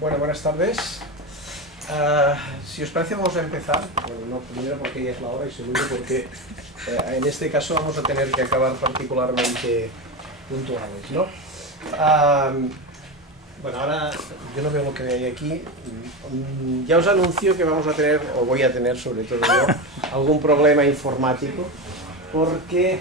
Bueno, buenas tardes. Si os parece vamos a empezar. Bueno, no, primero porque ya es la hora y segundo porque en este caso vamos a tener que acabar particularmente puntuales, ¿no? Bueno, ahora yo no veo lo que hay aquí. Ya os anuncio que vamos a tener, o voy a tener sobre todo yo, algún problema informático porque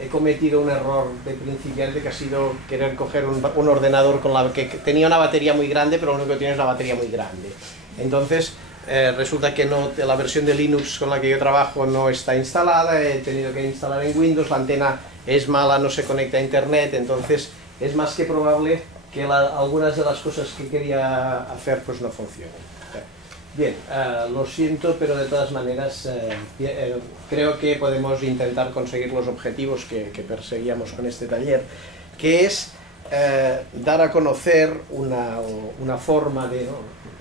he cometido un error de principiante que ha sido querer coger un ordenador con la que tenía una batería muy grande, pero lo único que tiene es una batería muy grande. Entonces resulta que no, la versión de Linux con la que yo trabajo no está instalada, he tenido que instalar en Windows, la antena es mala, no se conecta a internet, entonces es más que probable que algunas de las cosas que quería hacer pues no funcionen. Bien, lo siento, pero de todas maneras creo que podemos intentar conseguir los objetivos que perseguíamos con este taller, que es dar a conocer una forma de...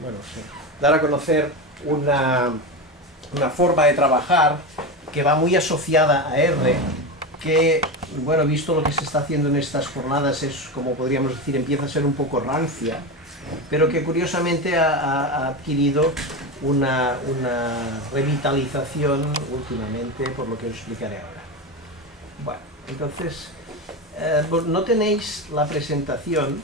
bueno, sí, dar a conocer una forma de trabajar que va muy asociada a R, que, bueno, visto lo que se está haciendo en estas jornadas, es, como podríamos decir, empieza a ser un poco rancia, pero que curiosamente ha adquirido una revitalización últimamente, por lo que os explicaré ahora. Bueno, entonces, no tenéis la presentación,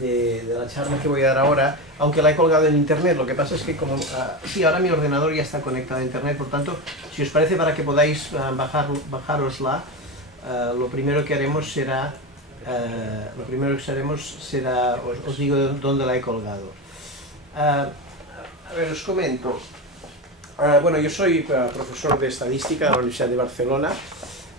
de la charla que voy a dar ahora, aunque la he colgado en internet. Lo que pasa es que como sí, ahora mi ordenador ya está conectado a internet, por tanto, si os parece, para que podáis bajárosla, lo primero que haremos será os digo dónde la he colgado. A ver, os comento. Bueno, yo soy profesor de estadística de la Universidad de Barcelona.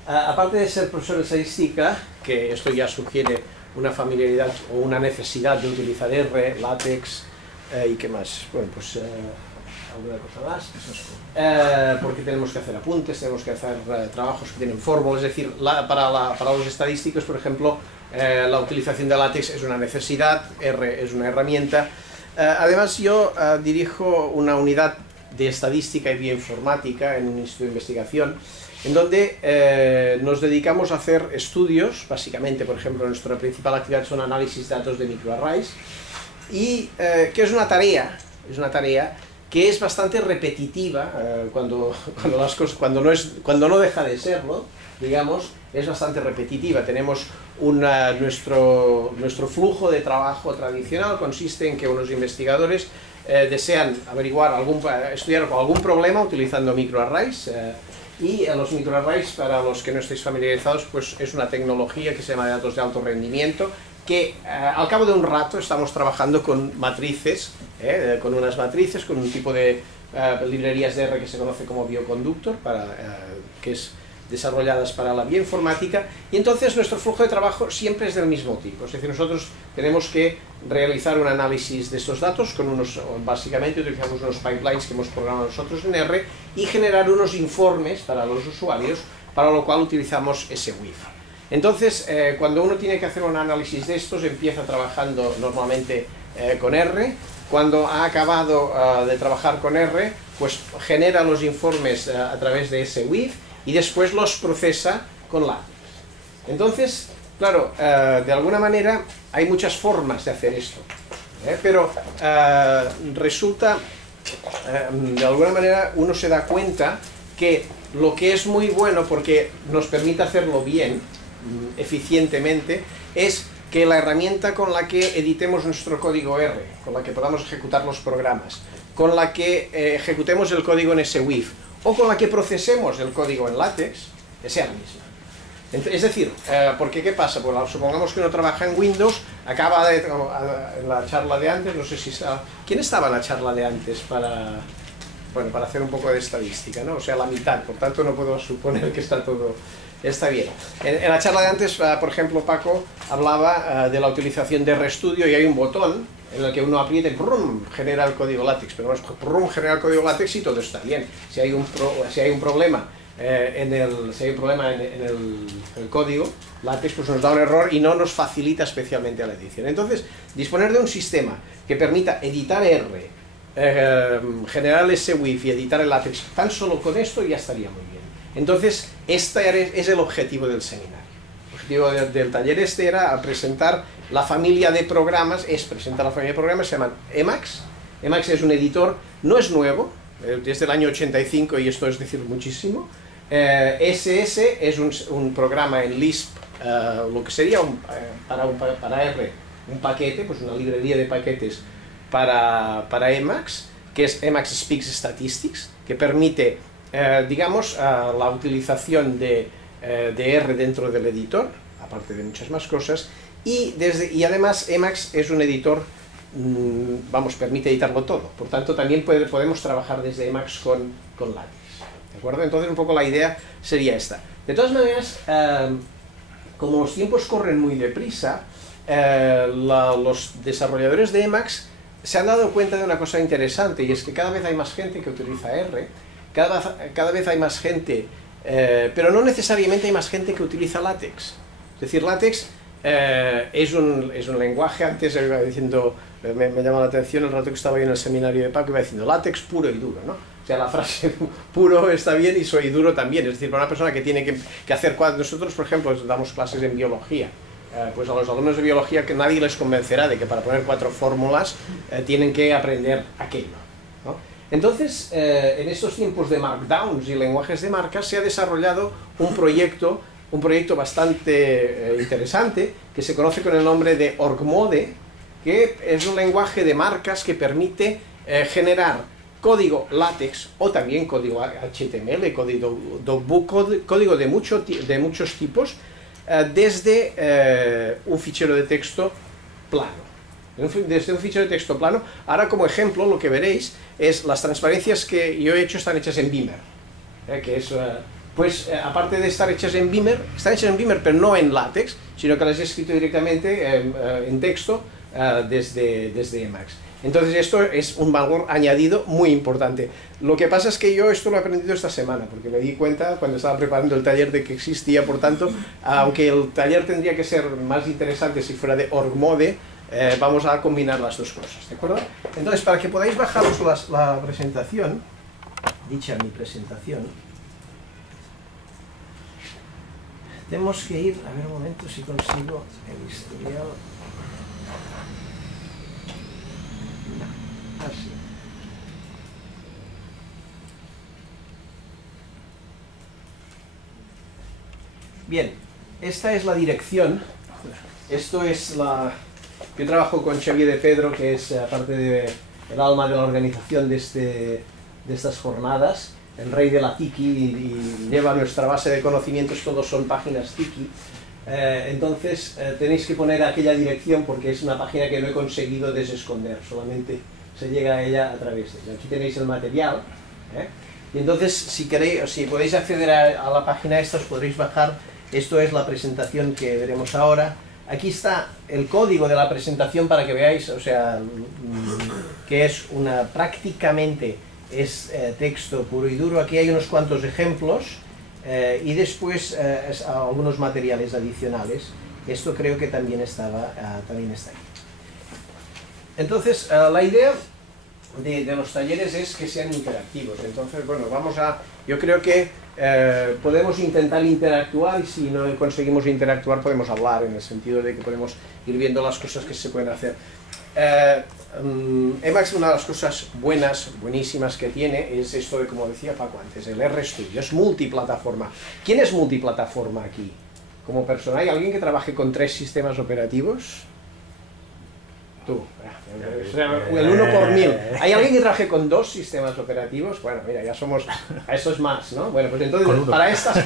Aparte de ser profesor de estadística, que esto ya sugiere una familiaridad o una necesidad de utilizar R, LaTeX y qué más. Bueno, pues alguna cosa más, porque tenemos que hacer apuntes, tenemos que hacer trabajos que tienen fórmulas, es decir, para los estadísticos, por ejemplo, la utilización de LaTeX es una necesidad, R es una herramienta. Además, yo dirijo una unidad de estadística y bioinformática en un instituto de investigación, en donde nos dedicamos a hacer estudios, básicamente, por ejemplo, nuestra principal actividad son análisis de datos de microarrays, y que es una tarea que es bastante repetitiva, cuando no deja de serlo, digamos, es bastante repetitiva. Tenemos nuestro flujo de trabajo tradicional consiste en que unos investigadores desean estudiar algún problema utilizando microarrays, y los microarrays, para los que no estéis familiarizados, pues es una tecnología que se llama de datos de alto rendimiento, que al cabo de un rato estamos trabajando con matrices, con unas matrices, con un tipo de librerías de R que se conoce como bioconductor, que es desarrolladas para la bioinformática, y entonces nuestro flujo de trabajo siempre es del mismo tipo. Es decir, nosotros tenemos que realizar un análisis de estos datos básicamente utilizamos unos pipelines que hemos programado nosotros en R y generar unos informes para los usuarios, para lo cual utilizamos SWIF. Entonces, cuando uno tiene que hacer un análisis de estos, empieza trabajando normalmente con R. Cuando ha acabado de trabajar con R, pues genera los informes a través de SWIF y después los procesa con LaTeX. Entonces, claro, de alguna manera hay muchas formas de hacer esto, pero resulta, de alguna manera uno se da cuenta que lo que es muy bueno, porque nos permite hacerlo bien, eficientemente, es que la herramienta con la que editemos nuestro código R, con la que podamos ejecutar los programas, con la que ejecutemos el código en SWIF, o con la que procesemos el código en LaTeX, sea la misma. Es decir, porque ¿qué pasa? Pues supongamos que uno trabaja en Windows, en la charla de antes, no sé si está... ¿Quién estaba en la charla de antes para hacer un poco de estadística, ¿no? O sea, la mitad, por tanto no puedo suponer que está bien. En la charla de antes, por ejemplo, Paco hablaba de la utilización de RStudio, y hay un botón en el que uno aprieta y ¡prum!, genera el código LaTeX, pero ¡prum!, genera el código LaTeX y todo está bien. Si hay un problema en el código LaTeX, pues nos da un error y no nos facilita especialmente la edición. Entonces, disponer de un sistema que permita editar R, generar el SWIF y editar el LaTeX, tan solo con esto ya estaría muy bien. Entonces, este es el objetivo del seminario. El objetivo del taller este era presentar la familia de programas, presentar la familia de programas, se llaman Emacs. Emacs es un editor, no es nuevo, desde el año 85, y esto es decir muchísimo. SS es un programa en Lisp, lo que sería para R, un paquete, pues una librería de paquetes para Emacs, que es Emacs Speaks Statistics, que permite, digamos, la utilización de R dentro del editor, aparte de muchas más cosas, y además Emacs es un editor, vamos, permite editarlo todo, por tanto también podemos trabajar desde Emacs con LaTeX, ¿de acuerdo? Entonces un poco la idea sería esta. De todas maneras, como los tiempos corren muy deprisa, los desarrolladores de Emacs se han dado cuenta de una cosa interesante, y es que cada vez hay más gente que utiliza R, cada vez hay más gente, pero no necesariamente hay más gente que utiliza LaTeX. Es decir, LaTeX es un lenguaje, antes iba diciendo, me llama la atención el rato que estaba yo en el seminario de Paco, iba diciendo LaTeX puro y duro, ¿no? O sea, la frase puro está bien y soy duro también, es decir, para una persona que tiene que hacer cuadros. Nosotros, por ejemplo, damos clases en biología, pues a los alumnos de biología que nadie les convencerá de que para poner 4 fórmulas tienen que aprender aquello, ¿no? Entonces, en estos tiempos de markdowns y lenguajes de marcas se ha desarrollado un proyecto bastante interesante que se conoce con el nombre de Orgmode, que es un lenguaje de marcas que permite generar código LaTeX o también código HTML, código de muchos tipos, desde un fichero de texto plano. Desde un fichero de texto plano. Ahora, como ejemplo, lo que veréis es las transparencias que yo he hecho están hechas en Beamer, que es, aparte de estar hechas en Beamer, están hechas en Beamer pero no en LaTeX, sino que las he escrito directamente en texto desde Emacs. Entonces esto es un valor añadido muy importante. Lo que pasa es que yo esto lo he aprendido esta semana, porque me di cuenta cuando estaba preparando el taller de que existía, por tanto, aunque el taller tendría que ser más interesante si fuera de Orgmode, vamos a combinar las dos cosas, ¿de acuerdo? Entonces, para que podáis bajaros la presentación, dicha mi presentación, tenemos que ir, a ver un momento si consigo el historial. Así. Bien, esta es la dirección. Esto es yo trabajo con Xavier de Pedro, que es aparte el alma de la organización de estas jornadas, el rey de la Tiki, y lleva nuestra base de conocimientos, todos son páginas Tiki. Entonces tenéis que poner aquella dirección porque es una página que no he conseguido desesconder, solamente se llega a ella a través de ella. Aquí tenéis el material, y entonces si queréis, si podéis acceder a la página esta, os podréis bajar. Esto es la presentación que veremos ahora. Aquí está el código de la presentación para que veáis, o sea, que es prácticamente es texto puro y duro. Aquí hay unos cuantos ejemplos y después algunos materiales adicionales. Esto creo que también está aquí. Entonces, la idea de los talleres es que sean interactivos. Entonces, bueno, yo creo que podemos intentar interactuar, y si no conseguimos interactuar podemos hablar, en el sentido de que podemos ir viendo las cosas que se pueden hacer. Emacs, una de las cosas buenísimas que tiene es esto de, como decía Paco antes, el RStudio, es multiplataforma. ¿Quién es multiplataforma aquí? Como persona, ¿hay alguien que trabaje con 3 sistemas operativos? Tú, el 1 por 1000. ¿Hay alguien que trabaje con 2 sistemas operativos? Bueno, mira, ya somos, eso es más, ¿no? Bueno, pues entonces, para estas,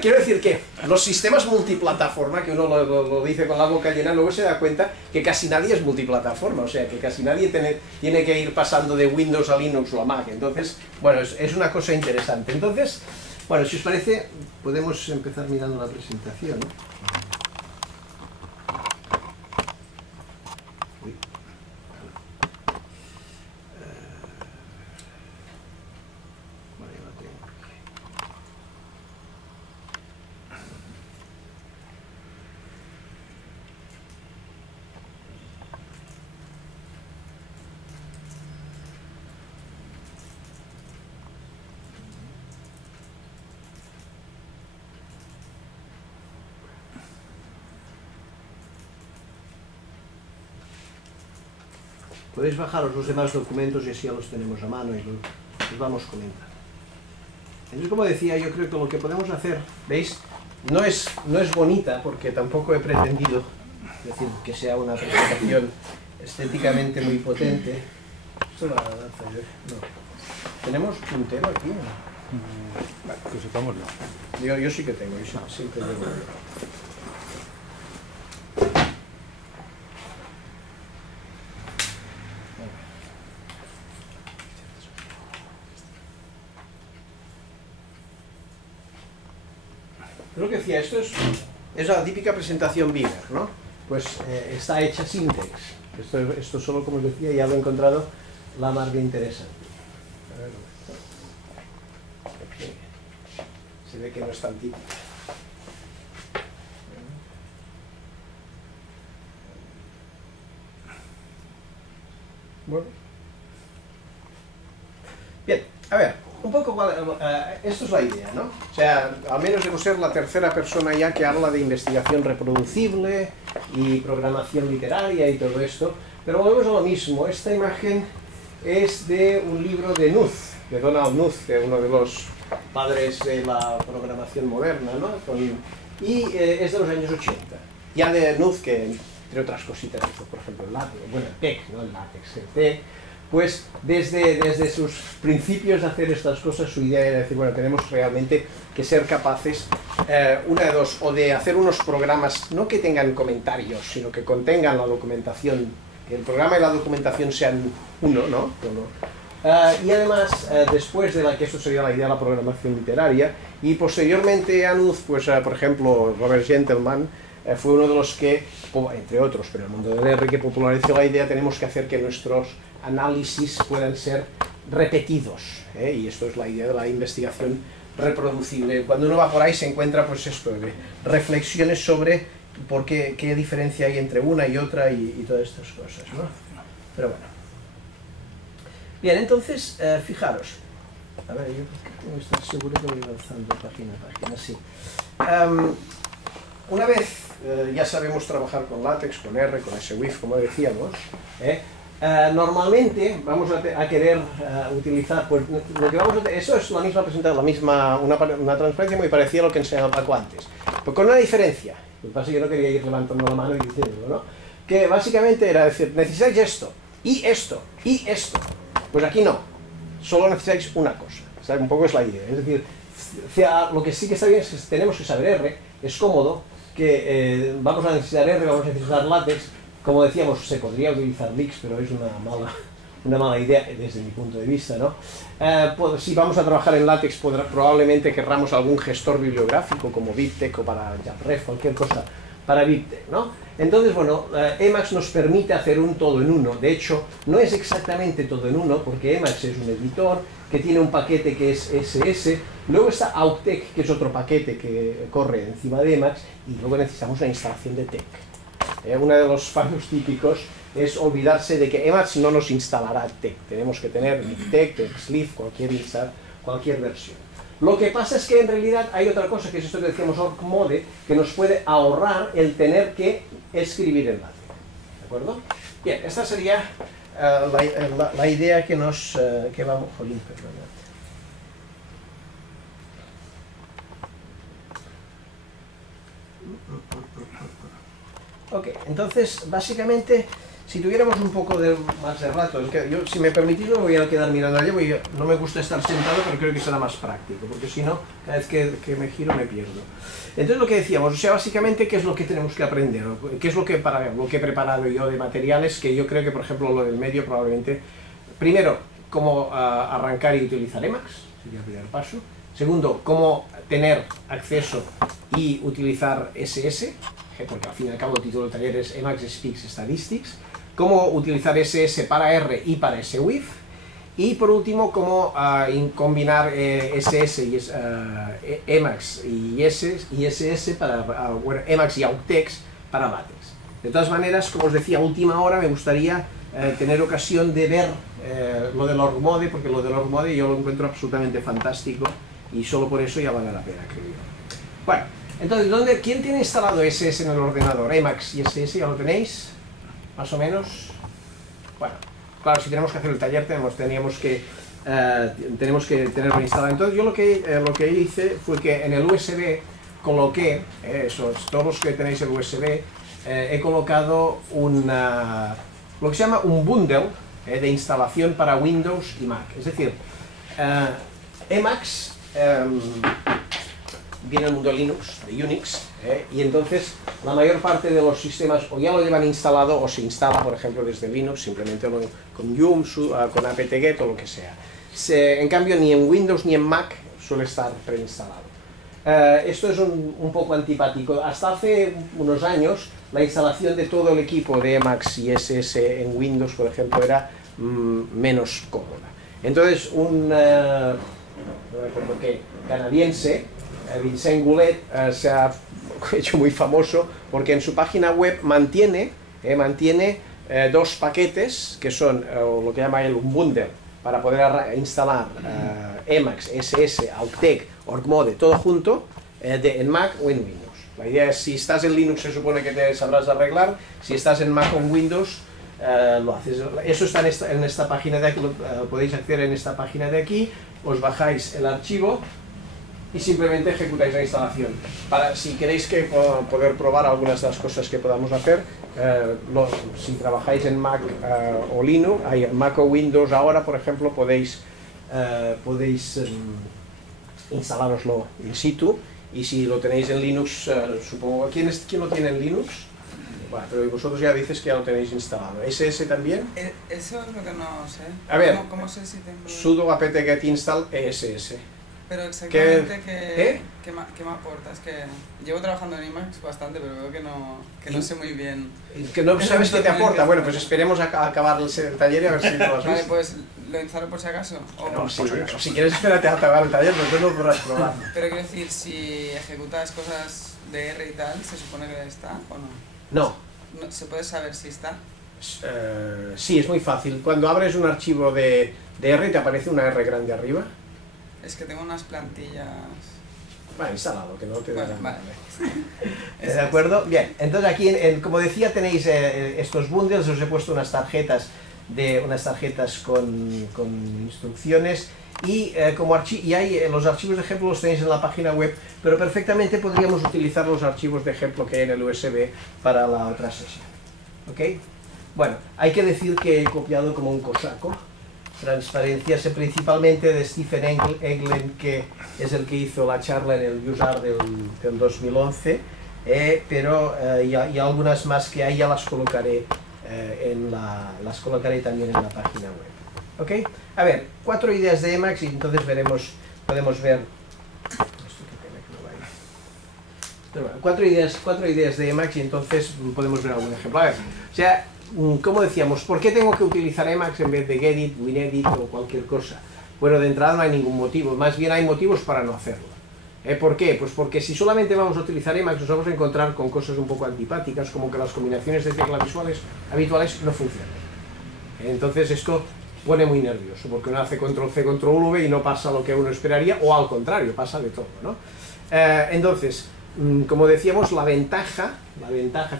quiero decir que los sistemas multiplataforma, que uno lo dice con la boca llena, luego se da cuenta que casi nadie es multiplataforma, o sea, que casi nadie tiene que ir pasando de Windows a Linux o a Mac. Entonces, bueno, es una cosa interesante. Entonces, bueno, si os parece, podemos empezar mirando la presentación. Podéis bajaros los demás documentos y así ya los tenemos a mano y los vamos comentando. Entonces, como decía, yo creo que lo que podemos hacer, ¿veis? No es bonita porque tampoco he pretendido decir que sea una presentación estéticamente muy potente. Esto lo lanzo yo. No. ¿Tenemos puntero aquí? Que sepamos no. Yo sí que tengo, yo siempre tengo. Lo que decía, esto es la típica presentación Beaver, ¿no? Pues está hecha sin text. Esto solo, como os decía, ya lo he encontrado la más de interesante. A ver, aquí. Se ve que no es tan típica. Bueno. Bien, a ver, un poco esto es la idea, ¿no? O sea, al menos debo ser la tercera persona ya que habla de investigación reproducible y programación literaria y todo esto, pero volvemos a lo mismo. Esta imagen es de un libro de Knuth, de Donald Knuth, uno de los padres de la programación moderna, ¿no? Y es de los años 80. Ya de Knuth, que entre otras cositas, por ejemplo, el LaTeX, bueno, el PEC, ¿no? El LaTeX, el P. Pues desde sus principios de hacer estas cosas, su idea era decir, bueno, tenemos realmente que ser capaces, una de dos, o de hacer unos programas, no que tengan comentarios, sino que contengan la documentación, que el programa y la documentación sean uno, ¿no? Y además, después de que eso sería la idea de la programación literaria, y posteriormente a Knuth, pues por ejemplo, Robert Gentleman, fue uno de los que, entre otros, pero el mundo del R, que popularizó la idea, tenemos que hacer que nuestros análisis puedan ser repetidos, y esto es la idea de la investigación reproducible. Cuando uno va por ahí se encuentra pues esto de reflexiones sobre qué diferencia hay entre una y otra y todas estas cosas, ¿no? Pero bueno. Bien, entonces, fijaros. A ver, yo tengo que estar seguro que voy avanzando página a página, sí. Una vez ya sabemos trabajar con LaTeX, con R, con SWIFT, como decíamos, normalmente vamos a querer utilizar, pues lo que vamos a eso es la misma presentación, una transparencia muy parecida a lo que enseñaba Paco antes, pero con una diferencia. Lo que pasa es que yo no quería ir levantando la mano y diciéndolo, ¿no? Que básicamente era decir, necesitáis esto, y esto, y esto. Pues aquí no, solo necesitáis una cosa. O sea, un poco es la idea. Es decir, lo que sí que está bien es que tenemos que saber R, es cómodo, que vamos a necesitar R, vamos a necesitar LaTeX. Como decíamos, se podría utilizar LIX, pero es una mala idea desde mi punto de vista, ¿no? Pues, si vamos a trabajar en LaTeX, probablemente querramos algún gestor bibliográfico como BibTeX o para JabRef, cualquier cosa para BibTeX, ¿no? Entonces, bueno, Emacs nos permite hacer un todo en uno. De hecho, no es exactamente todo en uno, porque Emacs es un editor que tiene un paquete que es SS, luego está AucTeX, que es otro paquete que corre encima de Emacs, y luego necesitamos una instalación de TeX. Uno de los fallos típicos es olvidarse de que Emacs no nos instalará TeX. Tenemos que tener TeX, TeXLeaf, cualquier versión. Lo que pasa es que en realidad hay otra cosa, que es esto que decíamos org-mode, que nos puede ahorrar el tener que escribir en LaTeX. ¿De acuerdo? Bien, esta sería la idea que vamos... Jolín, perdón. Ok, entonces, básicamente, si tuviéramos un poco más de rato, yo, si me permitís, me voy a quedar mirando allí, porque no me gusta estar sentado, pero creo que será más práctico, porque si no, cada vez que me giro me pierdo. Entonces, lo que decíamos, o sea, básicamente, ¿qué es lo que tenemos que aprender? ¿Qué es lo que he preparado yo de materiales? Que yo creo que, por ejemplo, lo del medio probablemente... Primero, cómo arrancar y utilizar Emacs, sería el primer paso. Segundo, cómo tener acceso y utilizar SS, porque al fin y al cabo el título del taller es Emacs Speaks Statistics, cómo utilizar SS para R y para SWIFT, y por último cómo combinar SS y Emacs y SS para Emacs y AucTeX para LaTeX. De todas maneras, como os decía, a última hora me gustaría tener ocasión de ver lo del org-mode, porque lo del org-mode yo lo encuentro absolutamente fantástico y solo por eso ya vale la pena, creo yo. Bueno, entonces, ¿quién tiene instalado SS en el ordenador? Emacs y SS, ¿ya lo tenéis? ¿Más o menos? Bueno, claro, si tenemos que hacer el taller tenemos que tenerlo instalado. Entonces yo lo que hice fue que en el USB coloqué, todos los que tenéis el USB, he colocado lo que se llama un bundle de instalación para Windows y Mac. Es decir, Emacs viene del mundo de Linux, de Unix, y entonces la mayor parte de los sistemas o ya lo llevan instalado o se instala, por ejemplo, desde Linux, simplemente con Yum, con apt-get o lo que sea. En cambio, ni en Windows ni en Mac suele estar preinstalado. Esto es un poco antipático. Hasta hace unos años, la instalación de todo el equipo de Emacs y SS en Windows, por ejemplo, era menos cómoda. Entonces, un canadiense, Vincent Goulet, se ha hecho muy famoso porque en su página web mantiene dos paquetes que son lo que llama él un bundle para poder instalar Emacs, SS, Auktech, OrgMode, todo junto en Mac o en Windows. La idea es, si estás en Linux se supone que te sabrás arreglar, si estás en Mac o en Windows lo haces. Eso está en esta página de aquí, podéis acceder en esta página de aquí, os bajáis el archivo y simplemente ejecutáis la instalación. Si queréis poder probar algunas de las cosas que podamos hacer, si trabajáis en Mac o Linux, Mac o Windows ahora, por ejemplo, podéis instalároslo in situ, y si lo tenéis en Linux, supongo, ¿quién lo tiene en Linux? Bueno, pero vosotros ya dices que ya lo tenéis instalado. ¿SS también? Eso es lo que no sé. A ver, ¿Cómo sé si tengo...? sudo apt-get install ESS. Pero exactamente ¿qué me aporta? Es que llevo trabajando en Emacs bastante, pero veo que no sé muy bien. ¿Que no sabes qué te aporta? Bueno, pues esperemos a acabar el taller y a ver si lo has visto. Vale, pues lo instalo por si acaso. No, si quieres espérate a acabar el taller, pues no lo podrás probar. Pero quiero decir, si ejecutas cosas de R y tal, ¿se supone que está o no? No. ¿Se puede saber si está? Sí, es muy fácil. Cuando abres un archivo de R te aparece una R grande arriba. Es que tengo unas plantillas... Vale, instalado, que no te da vale. ¿De acuerdo? Bien, entonces aquí, como decía, tenéis estos bundles, os he puesto unas tarjetas con instrucciones y los archivos de ejemplo los tenéis en la página web, pero perfectamente podríamos utilizar los archivos de ejemplo que hay en el USB para la otra sesión. ¿Ok? Bueno, hay que decir que he copiado como un cosaco transparencias principalmente de Stephen Englen, que es el que hizo la charla en el USAR del 2011, pero y algunas más que hay ya las colocaré también en la página web. ¿Ok? A ver, 4 ideas de Emacs y entonces podemos ver... Pero bueno, 4 ideas de Emacs y entonces podemos ver algún ejemplo. A ver, o sea, como decíamos, ¿por qué tengo que utilizar Emacs en vez de Gedit, WinEdit o cualquier cosa? Bueno, de entrada no hay ningún motivo, más bien hay motivos para no hacerlo. ¿Por qué? Pues porque si solamente vamos a utilizar Emacs nos vamos a encontrar con cosas un poco antipáticas, como que las combinaciones de teclas habituales no funcionan. Entonces esto pone muy nervioso, porque uno hace Control-C, Control-V y no pasa lo que uno esperaría, o al contrario, pasa de todo, ¿no? Entonces, como decíamos, la ventaja,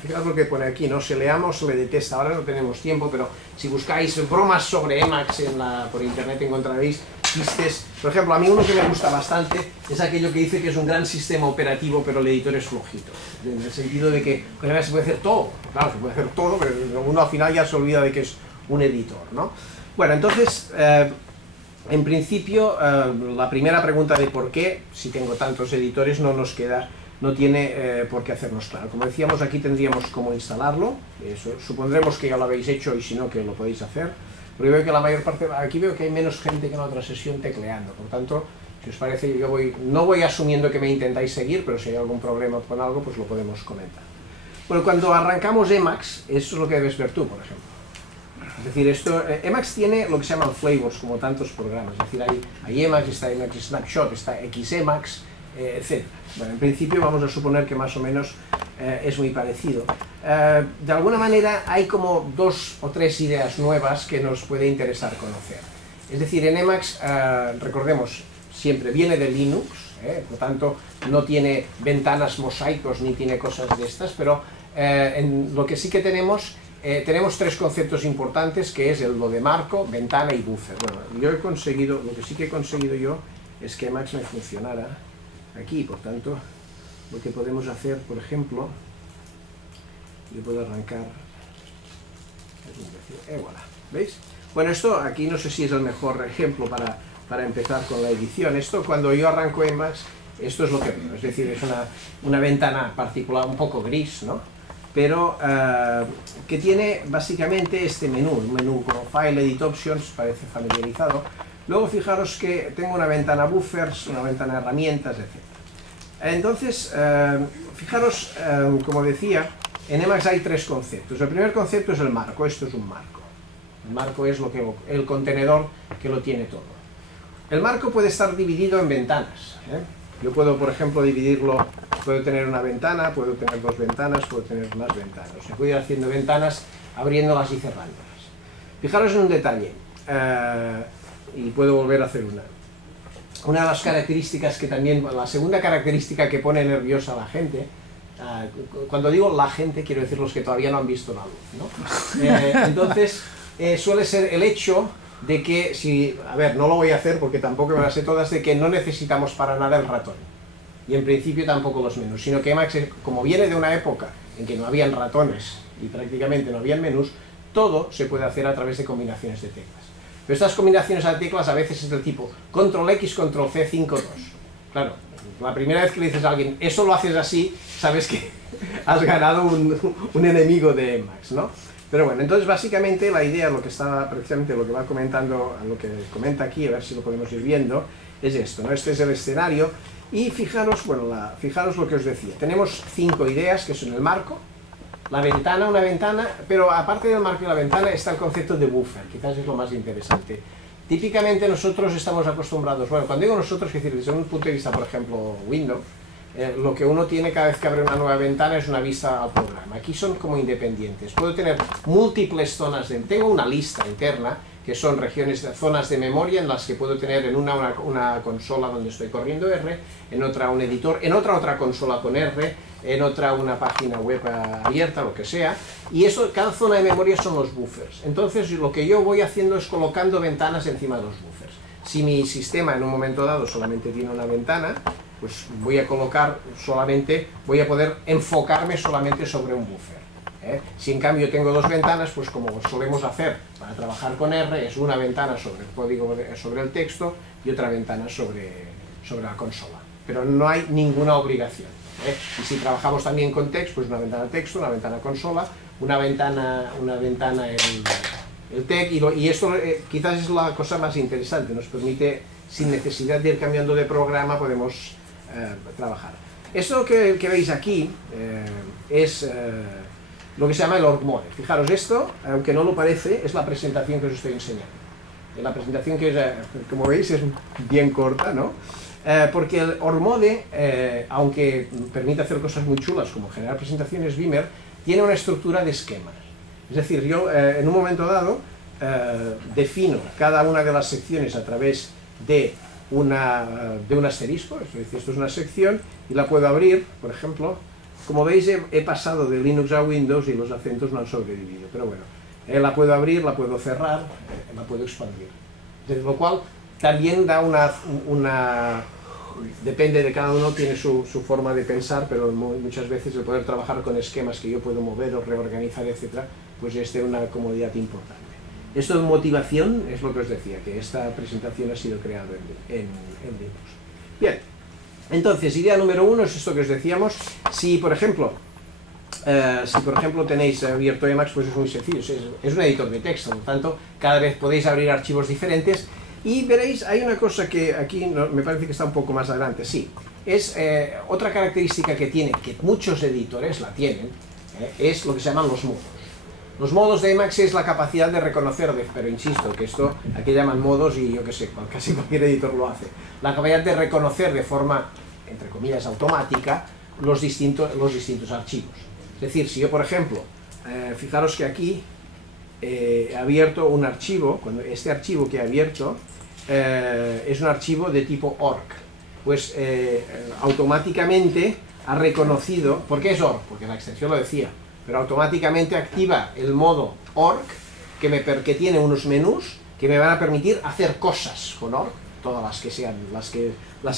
fijaos lo que pone aquí, no se le ama o se le detesta, ahora no tenemos tiempo, pero si buscáis bromas sobre Emacs por internet encontraréis chistes. Por ejemplo, a mí uno que me gusta bastante es aquello que dice que es un gran sistema operativo, pero el editor es flojito, en el sentido de que con Emacs se puede hacer todo, claro, se puede hacer todo, pero uno al final ya se olvida de que es un editor, ¿no? Bueno, entonces, en principio, la primera pregunta de por qué, si tengo tantos editores, no tiene por qué hacernos claro. Como decíamos, aquí tendríamos cómo instalarlo, eso, supondremos que ya lo habéis hecho y si no, que lo podéis hacer. Pero yo veo que la mayor parte, aquí veo que hay menos gente que en otra sesión tecleando, por tanto, si os parece, no voy asumiendo que me intentáis seguir, pero si hay algún problema con algo, pues lo podemos comentar. Bueno, cuando arrancamos Emacs, eso es lo que debes ver tú, por ejemplo. Es decir, Emacs tiene lo que se llaman flavors, como tantos programas, es decir, hay Emacs, está Emacs Snapshot, está Xemacs, etc. Bueno, en principio vamos a suponer que más o menos es muy parecido. De alguna manera hay como 2 o 3 ideas nuevas que nos puede interesar conocer. Es decir, en Emacs, recordemos, siempre viene de Linux, por tanto no tiene ventanas mosaicos ni tiene cosas de estas, pero lo que sí que tenemos tenemos tres conceptos importantes, que es lo de marco, ventana y buffer. Bueno, yo he conseguido, lo que sí que he conseguido yo es que Emacs me funcionara aquí, por tanto, lo que podemos hacer, por ejemplo, yo puedo arrancar, voilà, ¿veis? Bueno, esto aquí no sé si es el mejor ejemplo para empezar con la edición. Esto, cuando yo arranco Emacs, esto es lo que veo, es decir, es una ventana particular, un poco gris, ¿no? Pero que tiene básicamente este menú, un menú como File, Edit Options, parece familiarizado. Luego fijaros que tengo una ventana Buffers, una ventana Herramientas, etc. Entonces, fijaros, como decía, en Emacs hay tres conceptos. El primer concepto es el marco, esto es un marco. El marco es el contenedor que lo tiene todo. El marco puede estar dividido en ventanas, ¿eh? Yo puedo, por ejemplo, dividirlo, puedo tener una ventana, puedo tener dos ventanas, puedo tener más ventanas. O sea, puedo ir haciendo ventanas, abriéndolas y cerrándolas. Fijaros en un detalle, y puedo volver a hacer una. Una de las características que también, la segunda característica que pone nerviosa a la gente, cuando digo la gente, quiero decir los que todavía no han visto la luz, ¿no? Entonces, suele ser el hecho de que, a ver, no lo voy a hacer porque tampoco me las sé todas, de que no necesitamos para nada el ratón. Y en principio tampoco los menús, sino que Emacs, como viene de una época en que no habían ratones y prácticamente no habían menús, todo se puede hacer a través de combinaciones de teclas. Pero estas combinaciones de teclas a veces es del tipo Control X, Control C, 5, 2. Claro, la primera vez que le dices a alguien, eso lo haces así, sabes que has ganado un enemigo de Emacs, ¿no? Pero bueno, entonces básicamente la idea, precisamente lo que va comentando, lo que comenta aquí, a ver si lo podemos ir viendo, es esto, ¿no? Este es el escenario, y fijaros, bueno, fijaros lo que os decía. Tenemos 5 ideas, que son el marco, la ventana, una ventana, pero aparte del marco y la ventana está el concepto de buffer, quizás es lo más interesante. Típicamente nosotros estamos acostumbrados, bueno, cuando digo nosotros, es decir, desde un punto de vista, por ejemplo, Windows, lo que uno tiene cada vez que abre una nueva ventana es una vista al programa. Aquí son como independientes. Puedo tener múltiples zonas tengo una lista interna que son zonas de memoria en las que puedo tener en una consola donde estoy corriendo R, en otra un editor, en otra consola con R, en otra una página web abierta, lo que sea, y eso, cada zona de memoria son los buffers. Entonces lo que yo voy haciendo es colocando ventanas encima de los buffers. Si mi sistema en un momento dado solamente tiene una ventana, pues voy a voy a poder enfocarme solamente sobre un buffer. Si en cambio tengo dos ventanas, pues como solemos hacer para trabajar con R, es una ventana sobre el código, sobre el texto, y otra ventana sobre la consola. Pero no hay ninguna obligación. Y si trabajamos también con text, pues una ventana texto, una ventana consola, una ventana el text, y esto quizás es la cosa más interesante, nos permite, sin necesidad de ir cambiando de programa, podemos trabajar. Esto que veis aquí es lo que se llama el org mode. Fijaros, esto, aunque no lo parece, es la presentación que os estoy enseñando. La presentación que, como veis, es bien corta, ¿no? Porque el org mode, aunque permite hacer cosas muy chulas como generar presentaciones Beamer, tiene una estructura de esquemas. Es decir, yo en un momento dado defino cada una de las secciones a través de un asterisco, es decir, esto es una sección y la puedo abrir, por ejemplo. Como veis, he pasado de Linux a Windows y los acentos no han sobrevivido, pero bueno, la puedo abrir, la puedo cerrar, la puedo expandir. De lo cual también da depende de cada uno, tiene su forma de pensar, pero muchas veces el poder trabajar con esquemas que yo puedo mover o reorganizar, etcétera, pues es de una comodidad importante. Esto de motivación es lo que os decía, que esta presentación ha sido creada en Linux. Bien, entonces, idea número 1 es esto que os decíamos. Si por ejemplo tenéis abierto Emacs, pues es muy sencillo, es un editor de texto, por lo tanto, cada vez podéis abrir archivos diferentes. Y veréis, hay una cosa que aquí me parece que está un poco más adelante, sí, es otra característica que tiene, que muchos editores la tienen, es lo que se llaman los modos. Los modos de Emacs es la capacidad de reconocer, pero insisto, que esto aquí llaman modos y yo qué sé, casi cualquier editor lo hace. La capacidad de reconocer de forma, entre comillas, automática los distintos archivos. Es decir, si yo, por ejemplo, fijaros que aquí he abierto un archivo, cuando este archivo que he abierto es un archivo de tipo org, pues automáticamente ha reconocido, ¿por qué es org? Porque la extensión lo decía, pero automáticamente activa el modo org, que tiene unos menús que me van a permitir hacer cosas con org, todas las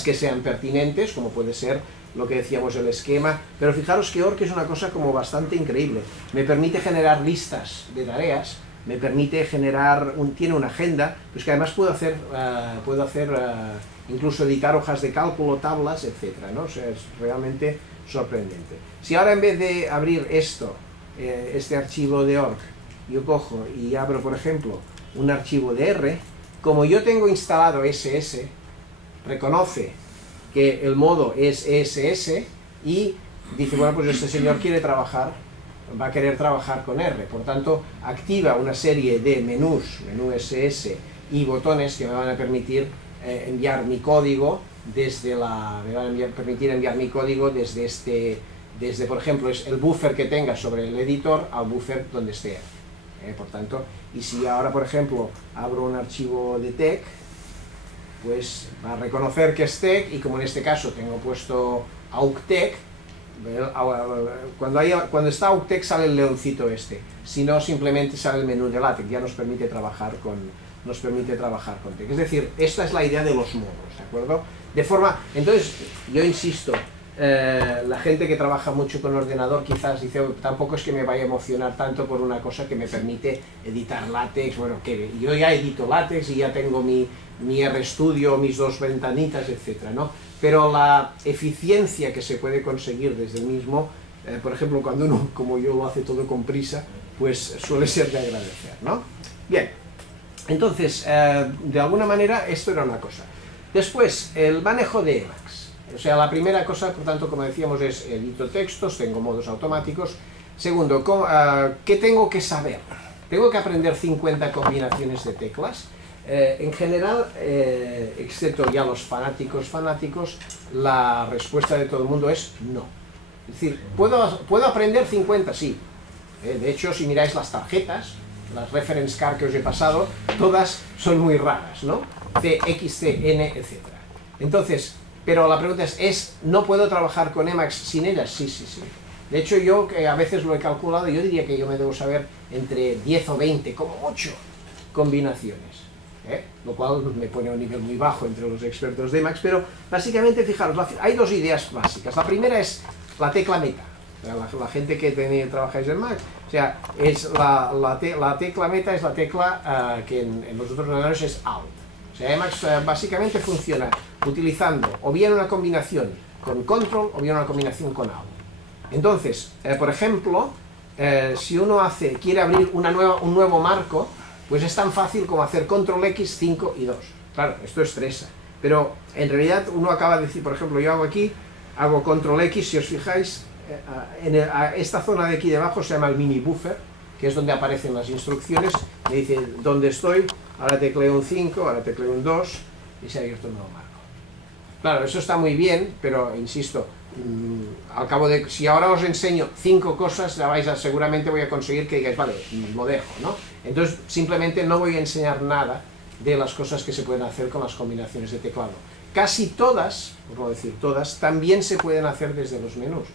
que sean pertinentes, como puede ser lo que decíamos el esquema, pero fijaros que org es una cosa como bastante increíble. Me permite generar listas de tareas, me permite generar, tiene una agenda, pues que además puedo hacer incluso editar hojas de cálculo, tablas, etcétera, ¿no? O sea, es realmente sorprendente. Si ahora en vez de abrir este archivo de org, yo cojo y abro, por ejemplo, un archivo de R, como yo tengo instalado SS, reconoce que el modo es SS y dice, bueno, pues este señor va a querer trabajar con R, por tanto activa una serie de menús, menú SS y botones que me van a permitir enviar mi código desde permitir enviar mi código desde por ejemplo, es el buffer que tenga sobre el editor al buffer donde esté. Por tanto, y si ahora, por ejemplo, abro un archivo de TeX, pues va a reconocer que es TeX, y como en este caso tengo puesto AUCTeX, cuando está AUCTeX sale el leoncito este, si no simplemente sale el menú de LaTeX, ya nos permite trabajar con TeX. Es decir, esta es la idea de los modos, ¿de acuerdo? Entonces, yo insisto, la gente que trabaja mucho con ordenador quizás dice, tampoco es que me vaya a emocionar tanto por una cosa que me permite editar LaTeX, bueno, que yo ya edito LaTeX y ya tengo mi RStudio, mis dos ventanitas, etcétera, ¿no? Pero la eficiencia que se puede conseguir desde el mismo, por ejemplo, cuando uno, como yo, lo hace todo con prisa, pues suele ser de agradecer, ¿no? Bien, entonces, de alguna manera, esto era una cosa. Después, el manejo de Emacs. O sea, la primera cosa, por tanto, como decíamos, es edito textos, tengo modos automáticos. Segundo, ¿qué tengo que saber? Tengo que aprender 50 combinaciones de teclas. En general, excepto ya los fanáticos, la respuesta de todo el mundo es no. Es decir, ¿puedo aprender 50? Sí. De hecho, si miráis las tarjetas, las reference card que os he pasado, todas son muy raras, ¿no? C, X, C, N, etc. Entonces, pero la pregunta es, ¿no puedo trabajar con Emacs sin ellas? Sí, sí, sí. De hecho, yo que a veces lo he calculado, yo diría que yo me debo saber entre 10 o 20, como mucho, combinaciones. Lo cual me pone a un nivel muy bajo entre los expertos de Emacs, pero básicamente, fijaros, hay dos ideas básicas. La primera es la tecla meta. La gente que trabajáis en Mac, o sea, es la tecla meta es la tecla que en los otros ordenadores es Alt. O sea, Emacs básicamente funciona utilizando o bien una combinación con Control o bien una combinación con Alt. Entonces, por ejemplo, si uno quiere abrir un nuevo marco, pues es tan fácil como hacer Control X, 5 y 2. Claro, esto estresa, pero en realidad uno acaba de decir, por ejemplo, yo hago Control X, si os fijáis, esta zona de aquí debajo se llama el mini buffer, que es donde aparecen las instrucciones, me dice dónde estoy, ahora tecleo un 5, ahora tecleo un 2, y se ha abierto un nuevo marco. Claro, eso está muy bien, pero insisto, al cabo de, si ahora os enseño 5 cosas, seguramente voy a conseguir que digáis, vale, lo dejo, ¿no? Entonces, simplemente no voy a enseñar nada de las cosas que se pueden hacer con las combinaciones de teclado. Casi todas, por no decir todas, también se pueden hacer desde los menús.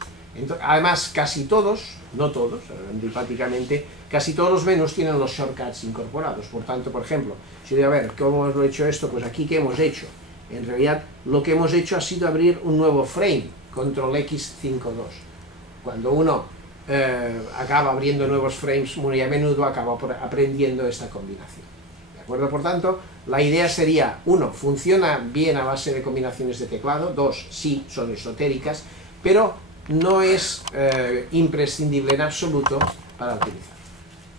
Además, casi todos, no todos, antipáticamente, casi todos los menús tienen los shortcuts incorporados. Por tanto, por ejemplo, si voy a ver cómo os lo he hecho esto, pues aquí, ¿qué hemos hecho? En realidad, lo que hemos hecho ha sido abrir un nuevo frame, Control X 5.2. Cuando uno acaba abriendo nuevos frames, muy a menudo acaba aprendiendo esta combinación. ¿De acuerdo? Por tanto, la idea sería, 1, funciona bien a base de combinaciones de teclado, 2, sí, son esotéricas, pero no es imprescindible en absoluto para utilizar.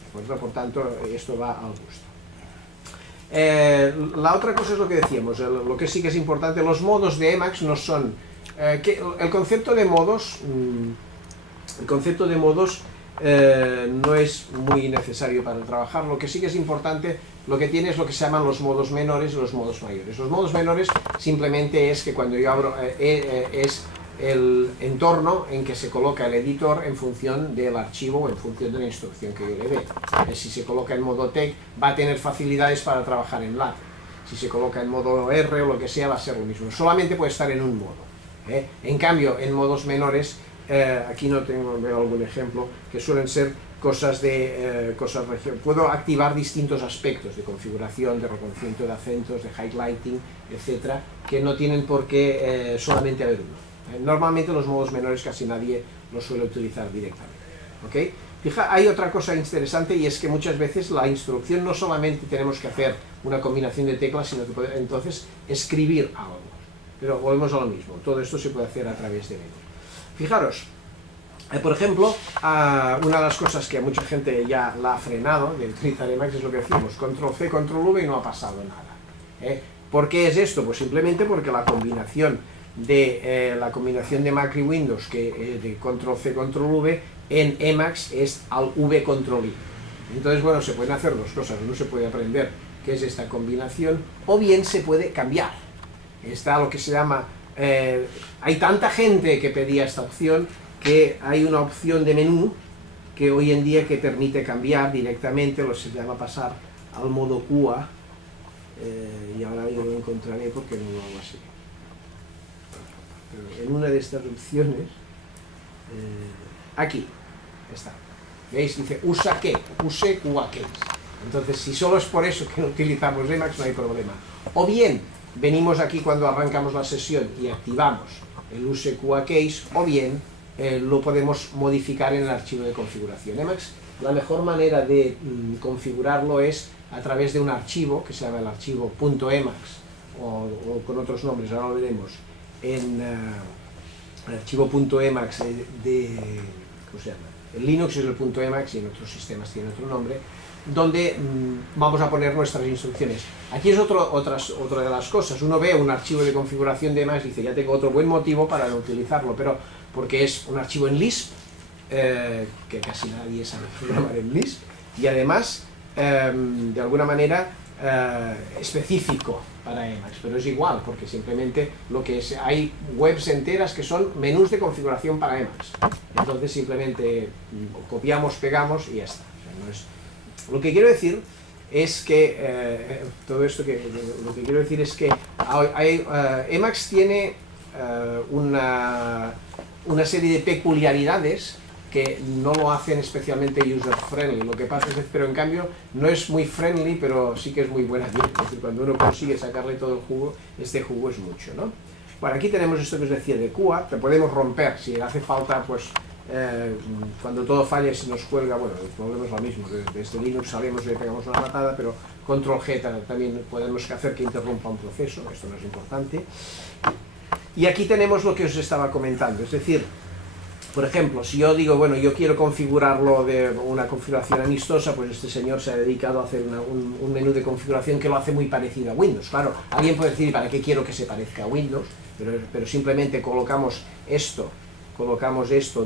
¿De acuerdo? Por tanto, esto va al gusto. La otra cosa es lo que decíamos, lo que sí que es importante, los modos de Emacs no son... el concepto de modos no es muy necesario para trabajar. Lo que sí que es importante, lo que tiene es lo que se llaman los modos menores y los modos mayores. Los modos menores simplemente es que cuando yo abro es el entorno en que se coloca el editor en función del archivo o en función de la instrucción que yo le dé. Si se coloca en modo TeX va a tener facilidades para trabajar en LaTeX. Si se coloca en modo R o lo que sea va a ser lo mismo. Solamente puede estar en un modo. En cambio, en modos menores aquí no veo algún ejemplo, que suelen ser cosas puedo activar distintos aspectos de configuración, de reconocimiento de acentos, de highlighting, etcétera, que no tienen por qué solamente haber uno. Normalmente los modos menores casi nadie los suele utilizar directamente. ¿Okay? Fija, hay otra cosa interesante, y es que muchas veces la instrucción no solamente tenemos que hacer una combinación de teclas, sino que podemos entonces escribir algo. Pero volvemos a lo mismo, todo esto se puede hacer a través de menú. Fijaros, por ejemplo, una de las cosas que a mucha gente ya la ha frenado de utilizar Emacs es lo que decimos, control C, control V, y no ha pasado nada. ¿Por qué es esto? Pues simplemente porque la combinación de Mac y Windows, de control C, control V, en Emacs es al V control I. Entonces, bueno, se pueden hacer dos cosas. Uno, se puede aprender qué es esta combinación, o bien se puede cambiar. Está lo que se llama, hay tanta gente que pedía esta opción, que hay una opción de menú que hoy en día que permite cambiar directamente, se llama pasar al modo QA, y ahora yo lo encontraré porque no lo hago así. Pero en una de estas opciones, aquí está, ¿veis? Dice usa qué, use QA case. Entonces, si solo es por eso que no utilizamos Emacs, no hay problema. O bien venimos aquí cuando arrancamos la sesión y activamos el use QA case, o bien lo podemos modificar en el archivo de configuración. Emacs, la mejor manera de configurarlo es a través de un archivo que se llama el archivo .emacs, o con otros nombres, ahora lo veremos, en el archivo .emacs ¿cómo se llama? En Linux es el .emacs y en otros sistemas tiene otro nombre, donde vamos a poner nuestras instrucciones. Aquí es otra de las cosas. Uno ve un archivo de configuración de Emacs y dice, ya tengo otro buen motivo para no utilizarlo, pero porque es un archivo en Lisp, que casi nadie sabe programar en Lisp, y además, de alguna manera, específico para Emacs, pero es igual, porque simplemente hay webs enteras que son menús de configuración para Emacs. Entonces simplemente copiamos, pegamos y ya está. O sea, no es... Lo que quiero decir es que todo esto lo que quiero decir es que Emacs tiene una serie de peculiaridades que no lo hacen especialmente user friendly. Lo que pasa es que, pero en cambio no es muy friendly, pero sí que es muy buena. Es decir, cuando uno consigue sacarle todo el jugo, este jugo es mucho, ¿no? Bueno, aquí tenemos esto que os decía de QA, que podemos romper si hace falta, pues cuando todo falla y se nos cuelga, bueno, el problema es lo mismo, desde Linux salimos y le pegamos una patada, pero control G también podemos hacer que interrumpa un proceso, esto no es importante. Y aquí tenemos lo que os estaba comentando, es decir, por ejemplo, si yo digo, bueno, yo quiero configurarlo de una configuración amistosa, pues este señor se ha dedicado a hacer un menú de configuración que lo hace muy parecido a Windows. Claro, alguien puede decir, ¿para qué quiero que se parezca a Windows? Pero simplemente colocamos esto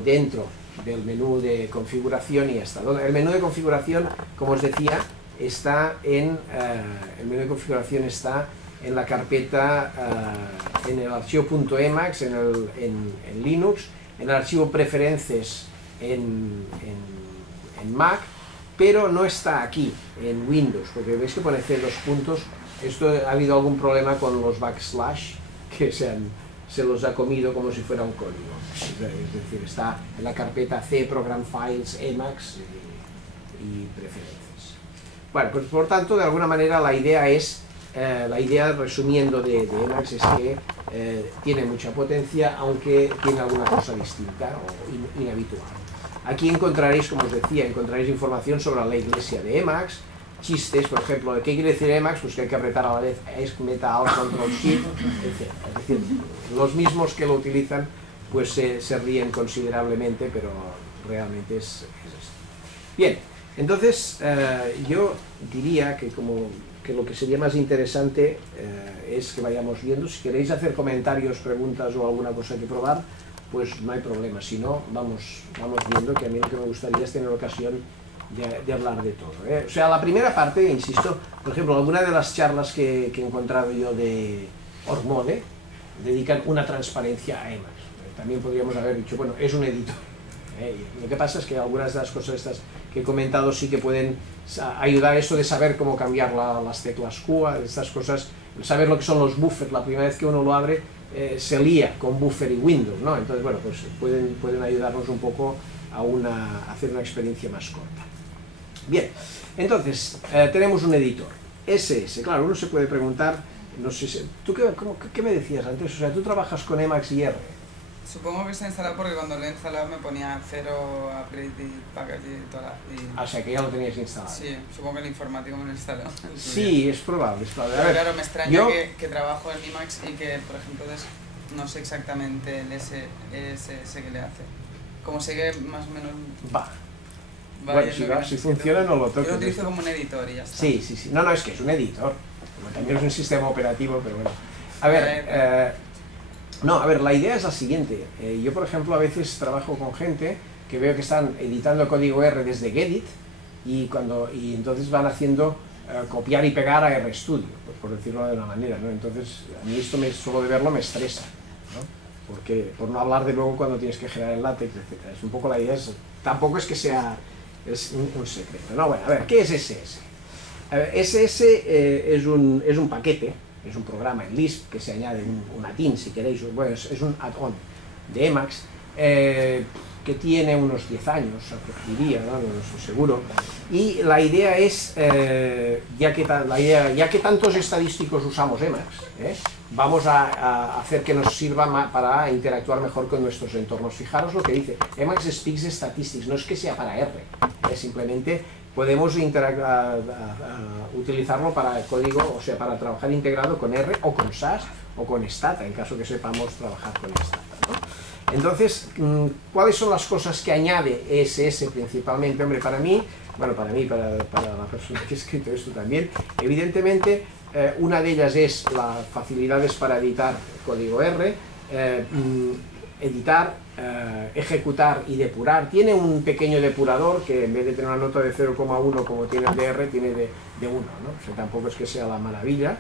dentro del menú de configuración y ya está. El menú de configuración, como os decía, está en la carpeta, en el archivo .emacs en Linux, en el archivo preferencias en Mac, pero no está aquí en Windows, porque veis que pone C dos puntos. Esto ha habido algún problema con los backslash, que se los ha comido como si fuera un código. Es decir, está en la carpeta C, Program Files, Emacs y preferencias. Bueno, pues por tanto, de alguna manera la idea resumiendo de Emacs es que tiene mucha potencia, aunque tiene alguna cosa distinta o inhabitual. Aquí encontraréis, como os decía, información sobre la iglesia de Emacs, chistes, por ejemplo, ¿qué quiere decir Emacs? Pues que hay que apretar a la vez ESC, Meta, Alt, Control, Shift, etc. Es decir, los mismos que lo utilizan pues se ríen considerablemente, pero realmente es esto. Bien, entonces yo diría que lo que sería más interesante es que vayamos viendo. Si queréis hacer comentarios, preguntas o alguna cosa que probar, pues no hay problema. Si no, vamos viendo, que a mí lo que me gustaría es tener ocasión de hablar de todo. O sea, la primera parte, insisto, por ejemplo, alguna de las charlas que he encontrado yo de Ormode dedican una transparencia a Emacs. También podríamos haber dicho, bueno, es un editor. Lo que pasa es que algunas de las cosas estas que he comentado sí que pueden ayudar a eso de saber cómo cambiar las teclas QA, estas cosas, saber lo que son los buffers. La primera vez que uno lo abre se lía con buffer y Windows, ¿no? Entonces, bueno, pues pueden ayudarnos un poco a hacer una experiencia más corta. Bien, entonces, tenemos un editor, SS. Claro, uno se puede preguntar, no sé si... ¿Tú qué me decías antes? O sea, ¿tú trabajas con Emacs y R? Supongo que se ha instalado porque cuando lo he instalado me ponía 0 upgrade y package y toda O sea, que ya lo tenías instalado. Sí, supongo que el informático me lo instaló. Sí, es probable, es probable. Pero claro, me extraña que trabajo en Emacs y que, por ejemplo, no sé exactamente el SSS que le hace. Como sé que más o menos... Bueno, si funciona no lo toques. Yo lo utilizo como un editor y ya está. Sí. No, es que es un editor. También es un sistema operativo, pero bueno. A ver, la idea es la siguiente. Yo, por ejemplo, a veces trabajo con gente que veo que están editando código R desde Gedit y entonces van haciendo copiar y pegar a RStudio, pues por decirlo de una manera, ¿no? Entonces, a mí esto, solo de verlo, me estresa, ¿no? Porque, por no hablar de luego cuando tienes que generar el látex, etc. Es un poco la idea, tampoco es que sea un secreto, ¿no? Bueno, a ver, ¿qué es SS? SS es un paquete, es un programa en Lisp que se añade un add-in, si queréis, bueno, es un add-on de Emacs que tiene unos 10 años, diría, ¿no? No estoy seguro, y la idea es, ya que tantos estadísticos usamos Emacs, vamos a hacer que nos sirva para interactuar mejor con nuestros entornos. Fijaros lo que dice, Emacs speaks statistics, no es que sea para R, simplemente podemos utilizarlo para el código, o sea, para trabajar integrado con R o con SAS o con Stata, en caso que sepamos trabajar con Stata, ¿no? Entonces, ¿cuáles son las cosas que añade SS principalmente? Hombre, para la persona que ha escrito esto también, evidentemente, una de ellas es las facilidades para editar código R, editar, ejecutar y depurar. Tiene un pequeño depurador que en vez de tener una nota de 0,1 como tiene el de R, tiene de 1, ¿no? O sea, tampoco es que sea la maravilla.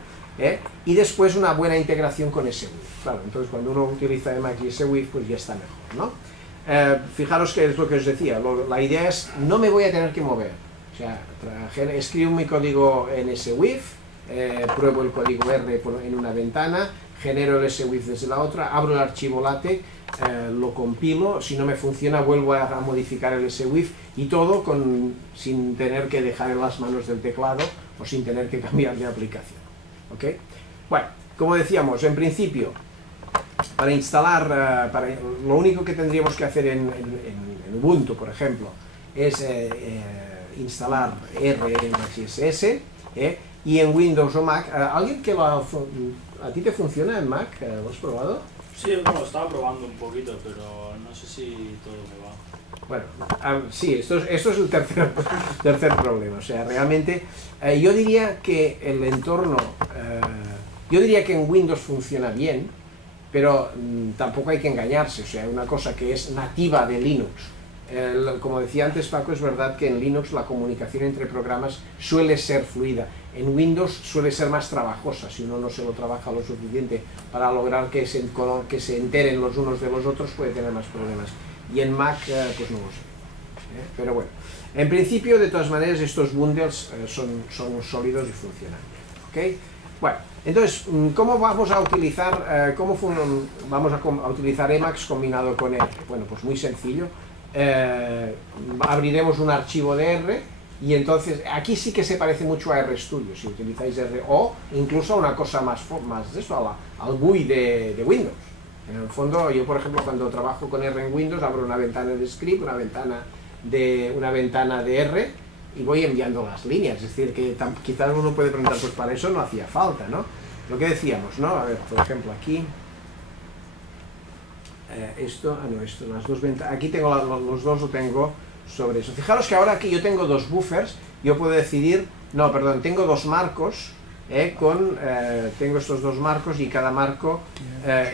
Y después una buena integración con SWIFT. Claro, entonces cuando uno utiliza Emacs y SWIFT, pues ya está mejor, ¿no? Fijaros que es lo que os decía, la idea es, no me voy a tener que mover. O sea, escribo mi código en SWIFT, pruebo el código R en una ventana, genero el SWIFT desde la otra, abro el archivo LaTeX, lo compilo, si no me funciona vuelvo a modificar el SWIFT y todo sin tener que dejar en las manos del teclado o sin tener que cambiar de aplicación. ¿Okay? Bueno, como decíamos, en principio, para instalar, lo único que tendríamos que hacer en Ubuntu, por ejemplo, es instalar R en XSS, y en Windows o Mac, ¿alguien que ¿a ti te funciona en Mac? ¿Lo has probado? Sí, bueno, estaba probando un poquito, pero no sé si todo me va. Bueno, sí, esto es el tercer problema. O sea, realmente, yo diría que el entorno, yo diría que en Windows funciona bien, pero tampoco hay que engañarse. O sea, hay una cosa que es nativa de Linux. Como decía antes Paco, es verdad que en Linux la comunicación entre programas suele ser fluida. En Windows suele ser más trabajosa, si uno no se lo trabaja lo suficiente para lograr que se enteren los unos de los otros, puede tener más problemas. Y en Mac, pues no lo sé. Pero bueno, en principio, de todas maneras, estos bundles son sólidos y funcionan. ¿Okay? Bueno, entonces, ¿cómo vamos a utilizar, utilizar Emacs combinado con R? Bueno, pues muy sencillo. Abriremos un archivo de R y entonces aquí sí que se parece mucho a RStudio si utilizáis R, o incluso a una cosa más de eso, al GUI de Windows. En el fondo, yo por ejemplo cuando trabajo con R en Windows abro una ventana de script, una ventana de R y voy enviando las líneas. Es decir, que quizás uno puede preguntar, pues para eso no hacía falta, ¿no? Lo que decíamos, ¿no? A ver, por ejemplo aquí las dos ventanas, aquí tengo los dos, lo tengo sobre eso. Fijaros que ahora aquí yo tengo dos buffers, yo puedo decidir, tengo dos marcos, tengo estos dos marcos y cada marco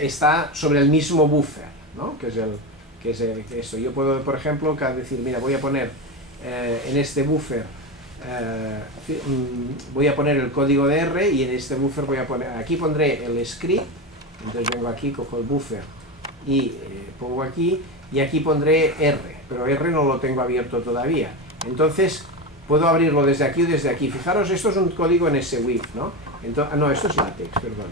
está sobre el mismo buffer, ¿no? que es esto. Yo puedo, por ejemplo, decir, mira, voy a poner en este buffer, voy a poner el código de R y en este buffer aquí pondré el script, entonces vengo aquí, cojo el buffer y pongo aquí, y aquí pondré R, pero R no lo tengo abierto todavía. Entonces puedo abrirlo desde aquí o desde aquí. Fijaros, esto es un código en SWIFT, ¿no? Entonces, no, esto es LaTeX, perdón.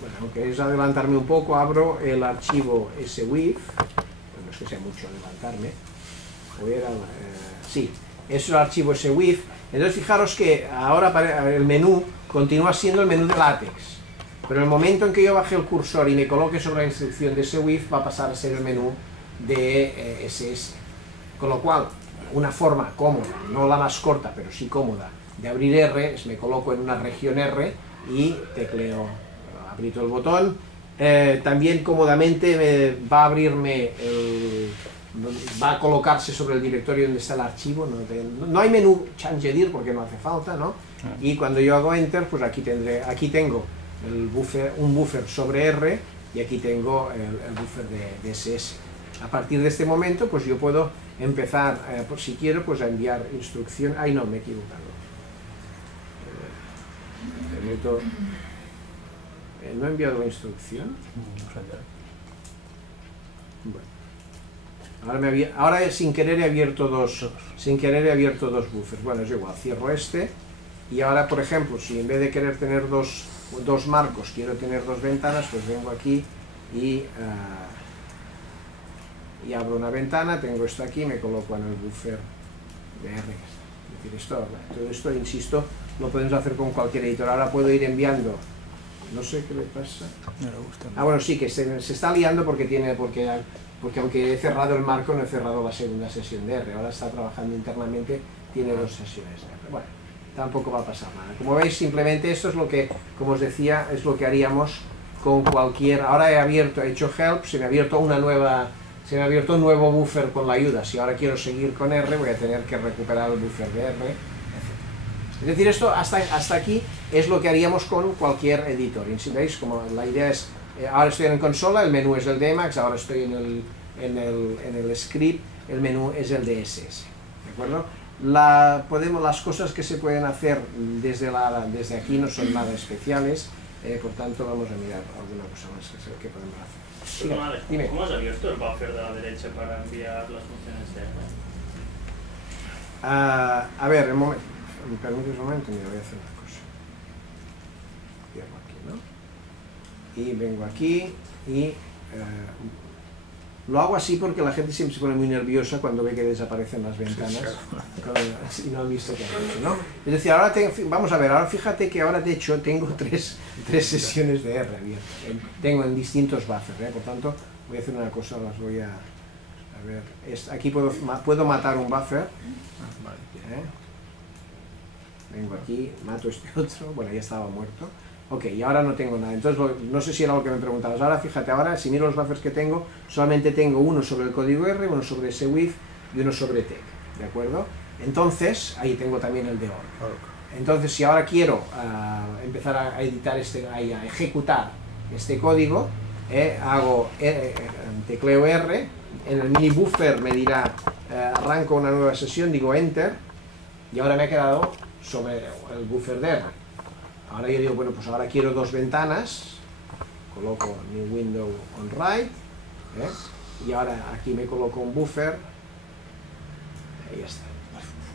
bueno, aunque es adelantarme un poco, abro el archivo SWIF, no es que sea mucho adelantarme, sí, es el archivo SWIF. Entonces fijaros que ahora el menú continúa siendo el menú de LaTeX, pero en el momento en que yo baje el cursor y me coloque sobre la instrucción de SWIF va a pasar a ser el menú de SS, con lo cual una forma cómoda, no la más corta pero sí cómoda, de abrir R es me coloco en una región R y tecleo, aprieto el botón. También cómodamente va a abrirme va a colocarse sobre el directorio donde está el archivo, no hay menú change dir porque no hace falta, ¿no? Y cuando yo hago enter, pues aquí tengo un buffer sobre R y aquí tengo el buffer de SS. A partir de este momento pues yo puedo empezar, por si quiero, pues a enviar instrucción. Ay, no, me he equivocado. ¿No he enviado la instrucción? Bueno. Ahora sin querer he abierto dos buffers. Bueno, es igual, cierro este y ahora, por ejemplo, si en vez de querer tener dos marcos quiero tener dos ventanas, pues vengo aquí y abro una ventana, tengo esto aquí, me coloco en el buffer de R. Es decir, todo esto, insisto, lo podemos hacer con cualquier editor. Ahora puedo ir enviando, no sé qué le pasa. Bueno, sí, que se está liando porque aunque he cerrado el marco, no he cerrado la segunda sesión de R. Ahora está trabajando internamente, tiene dos sesiones de R. Bueno, tampoco va a pasar nada. Como veis, simplemente esto es lo que, como os decía, es lo que haríamos con cualquier. Ahora he hecho help, se me ha abierto un nuevo buffer con la ayuda. Si ahora quiero seguir con R, voy a tener que recuperar el buffer de R, etc. Es decir, esto hasta aquí es lo que haríamos con cualquier editor. Y si veis, como la idea es, ahora estoy en consola, el menú es el de Emacs, ahora estoy en el script, el menú es el de SS. ¿De acuerdo? Las cosas que se pueden hacer desde aquí no son nada especiales, por tanto vamos a mirar alguna cosa más que podemos hacer. Dime. ¿Cómo has abierto el buffer de la derecha para enviar las funciones de R? A ver, me permites un momento, mira, voy a hacer una cosa. Cierro aquí, ¿no? Y vengo aquí y lo hago así porque la gente siempre se pone muy nerviosa cuando ve que desaparecen las ventanas y no han visto qué han hecho, ¿no? Es decir, ahora vamos a ver, ahora fíjate que ahora de hecho tengo tres sesiones de R abiertas, tengo en distintos buffers, por tanto voy a hacer una cosa, las voy a ver, aquí puedo matar un buffer, vengo aquí, mato este otro, bueno, ya estaba muerto. Ok, y ahora no tengo nada. Entonces, no sé si era lo que me preguntabas. Ahora, fíjate, ahora si miro los buffers que tengo, solamente tengo uno sobre el código R, uno sobre SWIF y uno sobre TEC. ¿De acuerdo? Entonces, ahí tengo también el de OR. Entonces, si ahora quiero empezar a editar a ejecutar este código, tecleo R, en el mini buffer me dirá, arranco una nueva sesión, digo Enter, y ahora me he quedado sobre el buffer de R. Ahora yo digo, bueno, pues ahora quiero dos ventanas, coloco New Window on Right, y ahora aquí me coloco un buffer, y ya está.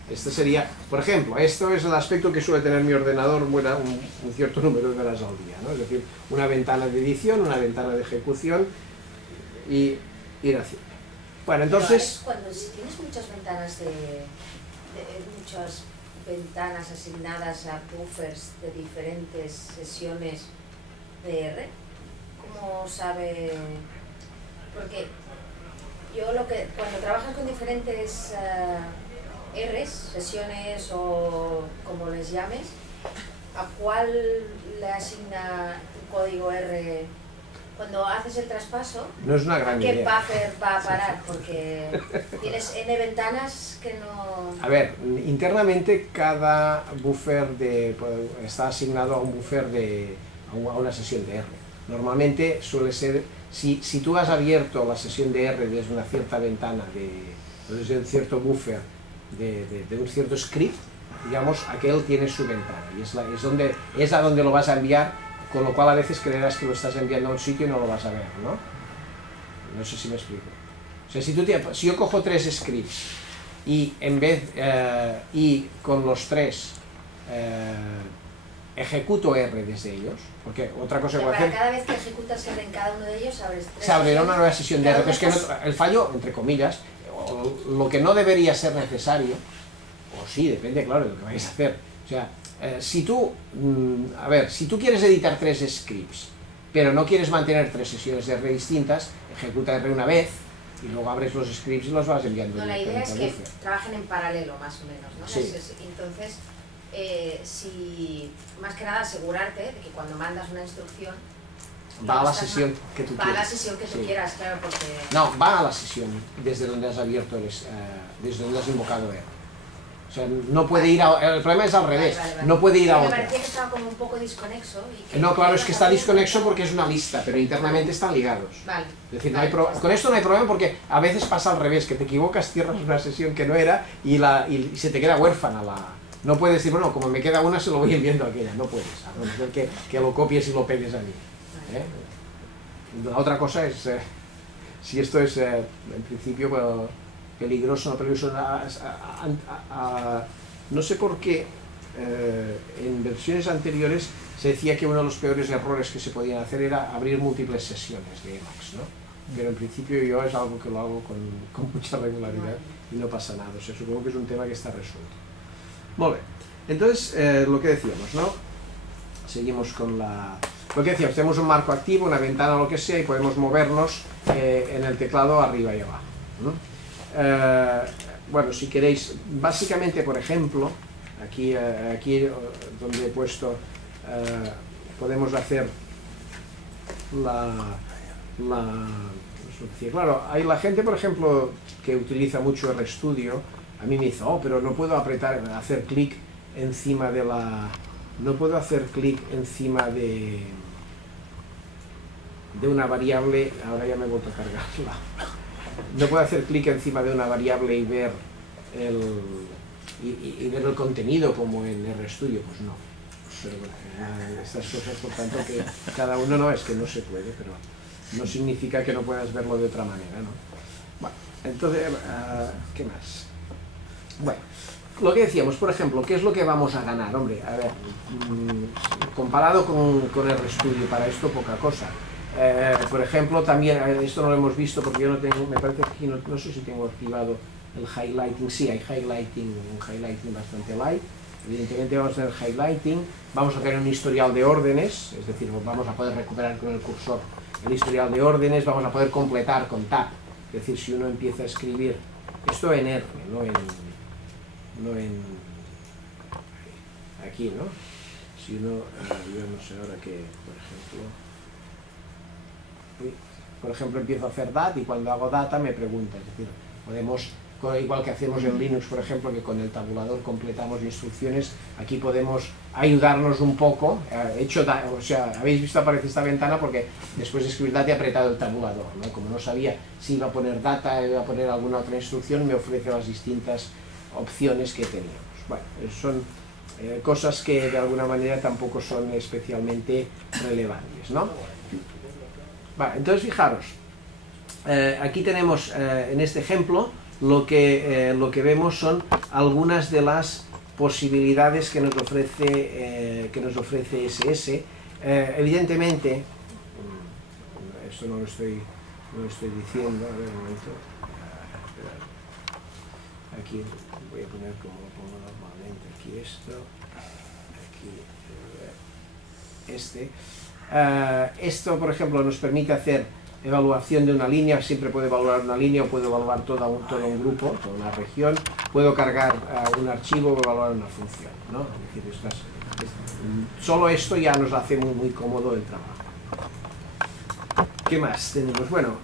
Este sería, por ejemplo, esto es el aspecto que suele tener mi ordenador un cierto número de horas al día, ¿no? Es decir, una ventana de edición, una ventana de ejecución y ir haciendo. Bueno, entonces... Si tienes muchas ventanas muchas ventanas asignadas a buffers de diferentes sesiones de R, ¿cómo sabe? Porque yo cuando trabajas con diferentes Rs, sesiones o como les llames, ¿a cuál le asigna tu código R? Cuando haces el traspaso, no es una gran ¿qué idea. buffer va a parar? Porque tienes N ventanas que no... A ver, internamente cada buffer está asignado a un buffer a una sesión de R. Normalmente suele ser, si tú has abierto la sesión de R desde una cierta ventana, desde un cierto buffer, de un cierto script, digamos, aquel tiene su ventana y es a donde lo vas a enviar. Con lo cual a veces creerás que lo estás enviando a un sitio y no lo vas a ver, ¿no? No sé si me explico. O sea, si yo cojo tres scripts y con los tres ejecuto R desde ellos, porque otra cosa que voy a hacer... Cada vez que ejecutas R en cada uno de ellos, se abrirá una nueva sesión de R, pero es que el fallo, entre comillas, lo que no debería ser necesario, o sí, depende, claro, de lo que vayas a hacer. O sea, si tú quieres editar 3 scripts, pero no quieres mantener 3 sesiones de R distintas, ejecuta R una vez, y luego abres los scripts y los vas enviando. No, la idea es que trabajen en paralelo, más o menos, ¿no? Sí. Entonces, si más que nada asegurarte de que cuando mandas una instrucción va a la sesión que tú quieras. Va a la sesión que tú quieras, claro, porque... No, va a la sesión desde donde has abierto, desde donde has invocado R. O sea, no puede ir a... El problema es al revés, vale. no puede ir a Me otra. parecía que estaba como un poco desconexo. Y que No, claro, es que está desconexo porque es una lista, pero internamente están ligados. Vale. Es decir, con esto no hay problema porque a veces pasa al revés, que te equivocas, cierras una sesión que no era y se te queda huérfana la... No puedes decir, bueno, como me queda una se lo voy enviando a aquella, no puedes, a no ser que lo copies y lo pegues a mí. La otra cosa es, si esto es en principio peligroso, no peligroso, no sé por qué en versiones anteriores se decía que uno de los peores errores que se podían hacer era abrir múltiples sesiones de Emacs, ¿no? Pero en principio yo es algo que lo hago con mucha regularidad y no pasa nada, o sea, supongo que es un tema que está resuelto. Muy bien, entonces lo que decíamos, ¿no? Seguimos con lo que decíamos, tenemos un marco activo, una ventana, lo que sea, y podemos movernos en el teclado arriba y abajo, ¿no? Bueno, si queréis, básicamente, por ejemplo, aquí donde he puesto, podemos hacer claro, hay la gente, por ejemplo, que utiliza mucho RStudio, a mí me dice, pero no puedo hacer clic encima de no puedo hacer clic encima de una variable, ahora ya me he vuelto a cargarla. No puedo hacer clic encima de una variable y ver ver el contenido como en RStudio, pues no. Pero bueno, estas cosas, por tanto, que cada uno no, es que no se puede, pero no significa que no puedas verlo de otra manera, ¿no? Bueno, entonces, ¿qué más? Bueno, lo que decíamos, por ejemplo, ¿qué es lo que vamos a ganar? Hombre, a ver, comparado con RStudio, para esto poca cosa. Por ejemplo, también, esto no lo hemos visto porque yo no tengo, me parece que aquí no sé si tengo activado el highlighting. Sí, hay un highlighting bastante light. Evidentemente vamos a tener highlighting, vamos a tener un historial de órdenes, es decir, vamos a poder recuperar con el cursor el historial de órdenes, vamos a poder completar con tab, es decir, si uno empieza a escribir esto en R, no en aquí, ¿no? Si uno, yo no sé ahora que, por ejemplo, empiezo a hacer DAT y cuando hago data me pregunta, es decir, podemos, igual que hacemos en Linux, por ejemplo, que con el tabulador completamos instrucciones, aquí podemos ayudarnos un poco, o sea, habéis visto aparecer esta ventana porque después de escribir data he apretado el tabulador, ¿no? Como no sabía si iba a poner data, iba a poner alguna otra instrucción, me ofrece las distintas opciones que teníamos. Bueno, son cosas que de alguna manera tampoco son especialmente relevantes, ¿no? Vale, entonces fijaros, aquí tenemos en este ejemplo lo que vemos son algunas de las posibilidades que nos ofrece SS. Evidentemente, esto no lo estoy diciendo, a ver un momento, aquí voy a poner como lo pongo normalmente, aquí esto, aquí esto, por ejemplo, nos permite hacer evaluación de una línea, siempre puedo evaluar una línea o puedo evaluar todo un grupo, toda una región, puedo cargar un archivo o evaluar una función, ¿no? Es decir, solo esto ya nos hace muy, muy cómodo el trabajo. ¿Qué más tenemos? Bueno,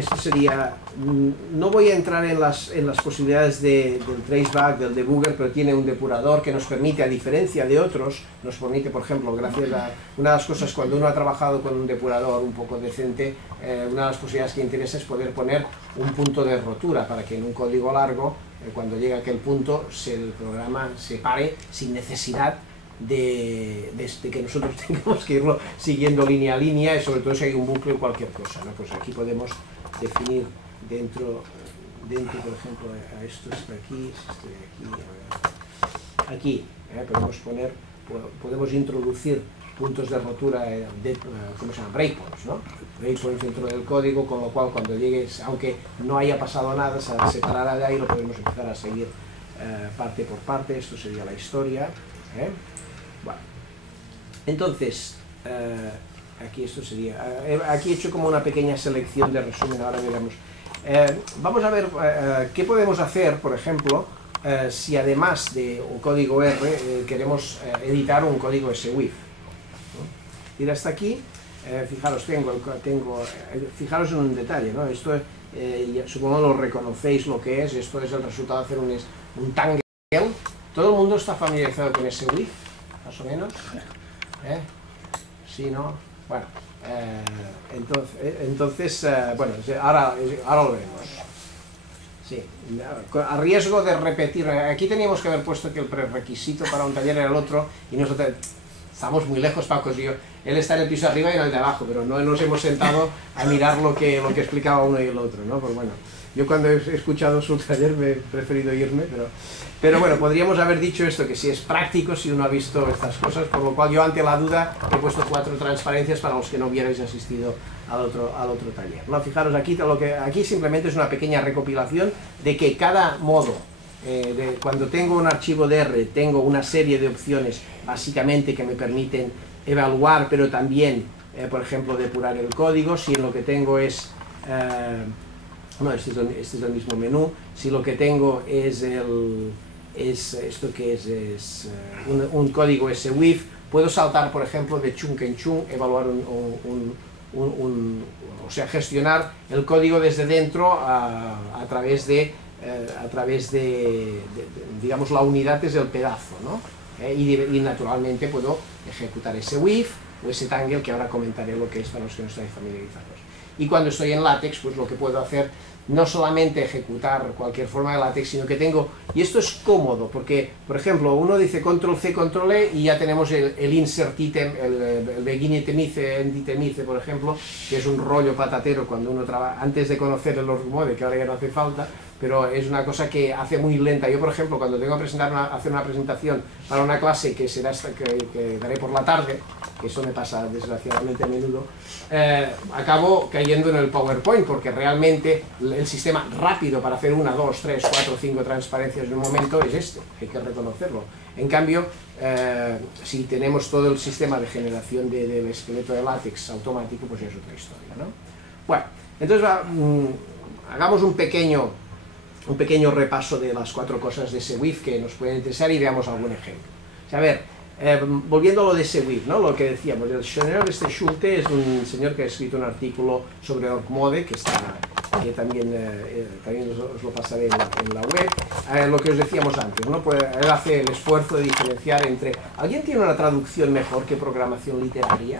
esto sería, no voy a entrar en las posibilidades del traceback, del debugger, pero tiene un depurador que nos permite, a diferencia de otros, nos permite, por ejemplo, gracias a una de las cosas cuando uno ha trabajado con un depurador un poco decente, una de las posibilidades que interesa es poder poner un punto de rotura para que en un código largo, cuando llegue a aquel punto, el programa se pare sin necesidad de que nosotros tengamos que irlo siguiendo línea a línea, y sobre todo si hay un bucle o cualquier cosa, ¿no? Pues aquí podemos definir dentro por ejemplo, a esto está aquí, si estoy aquí, podemos poner podemos introducir puntos de rotura, ¿cómo se llama? Breakpoints, ¿no? Breakpoints dentro del código, con lo cual cuando llegues, aunque no haya pasado nada, se separará de ahí, lo podemos empezar a seguir parte por parte. Esto sería la historia. Bueno. Entonces, aquí esto sería, aquí he hecho como una pequeña selección de resumen, ahora veremos. Vamos a ver qué podemos hacer, por ejemplo, si además de un código R queremos editar un código SWIFT. Ir hasta aquí, fijaros, fijaros en un detalle, ¿no? Esto supongo lo reconocéis lo que es. Esto es el resultado de hacer un tangle. ¿Todo el mundo está familiarizado con SWIFT? Más o menos. Sí, ¿no? Bueno, entonces bueno, ahora lo veremos. Sí, a riesgo de repetir, aquí teníamos que haber puesto que el prerequisito para un taller era el otro, y nosotros estamos muy lejos, Paco y yo. Él está en el piso de arriba y en el de abajo, pero no nos hemos sentado a mirar lo que explicaba uno y el otro, ¿no? Pues bueno, yo cuando he escuchado su taller me he preferido irme, pero bueno, podríamos haber dicho esto, que si es práctico, si uno ha visto estas cosas, por lo cual yo ante la duda he puesto 4 transparencias para los que no hubierais asistido al otro taller. No, fijaros, aquí simplemente es una pequeña recopilación de que cada modo, cuando tengo un archivo de R, tengo una serie de opciones básicamente que me permiten evaluar, pero también, por ejemplo, depurar el código. Si lo que tengo es... no, este es el mismo menú. Si lo que tengo es esto que es un código SWIFT, puedo saltar, por ejemplo, de chunk en chunk, evaluar o sea, gestionar el código desde dentro a través de digamos, la unidad es el pedazo, ¿no? Y naturalmente puedo ejecutar ese WIF o ese tangle, que ahora comentaré lo que es para los que no estáis familiarizados. Y cuando estoy en LaTeX, pues lo que puedo hacer, no solamente ejecutar cualquier forma de LaTeX, sino que tengo, y esto es cómodo, porque, por ejemplo, uno dice Control-C, Control-E, y ya tenemos el insert item, el begin itemize, end itemize, por ejemplo, que es un rollo patatero cuando uno trabaja, antes de conocer el org mode, que ahora ya no hace falta, pero es una cosa que hace muy lenta. Yo, por ejemplo, cuando tengo que hacer una presentación para una clase que será que daré por la tarde, que eso me pasa desgraciadamente a menudo, acabo cayendo en el PowerPoint, porque realmente el sistema rápido para hacer 1, 2, 3, 4, 5 transparencias en un momento es este, hay que reconocerlo. En cambio, si tenemos todo el sistema de generación del esqueleto de LaTeX automático, pues es otra historia, ¿no? Bueno, entonces hagamos un pequeño repaso de las 4 cosas de SWIFT que nos pueden interesar y veamos algún ejemplo. O sea, a ver, volviendo a lo de SWIFT, ¿no? Lo que decíamos, el señor Schulte es un señor que ha escrito un artículo sobre org mode, que también os lo pasaré en la web. Lo que os decíamos antes, ¿no? Pues él hace el esfuerzo de diferenciar entre... ¿Alguien tiene una traducción mejor que programación literaria?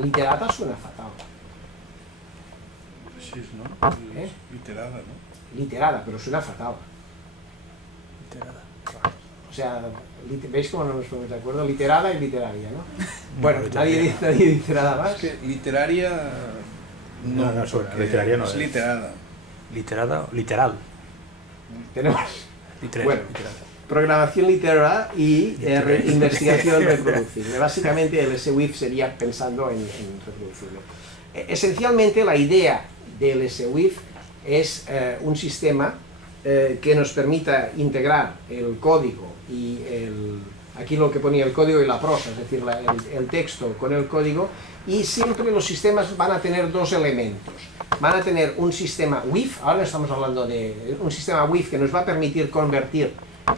Literata suena fatal. Sí, ¿no? Literada, ¿no? Literada, pero suena fatal. Literada. O sea, ¿veis cómo no nos ponemos de acuerdo? Literada y literaria, ¿no? Bueno, nadie dice literada más. Es que literaria... No, literaria no es literada. Literada, literal. Tenemos... Bueno, literal. Programación literal y investigación reproducible. Básicamente el SWIFT sería pensando en reproducirlo. Esencialmente la idea del SWIFT es un sistema que nos permita integrar el código y aquí lo que ponía el código y la prosa, es decir, el texto con el código, y siempre los sistemas van a tener 2 elementos. Van a tener un sistema WIF, ahora estamos hablando de un sistema WIF que nos va a permitir convertir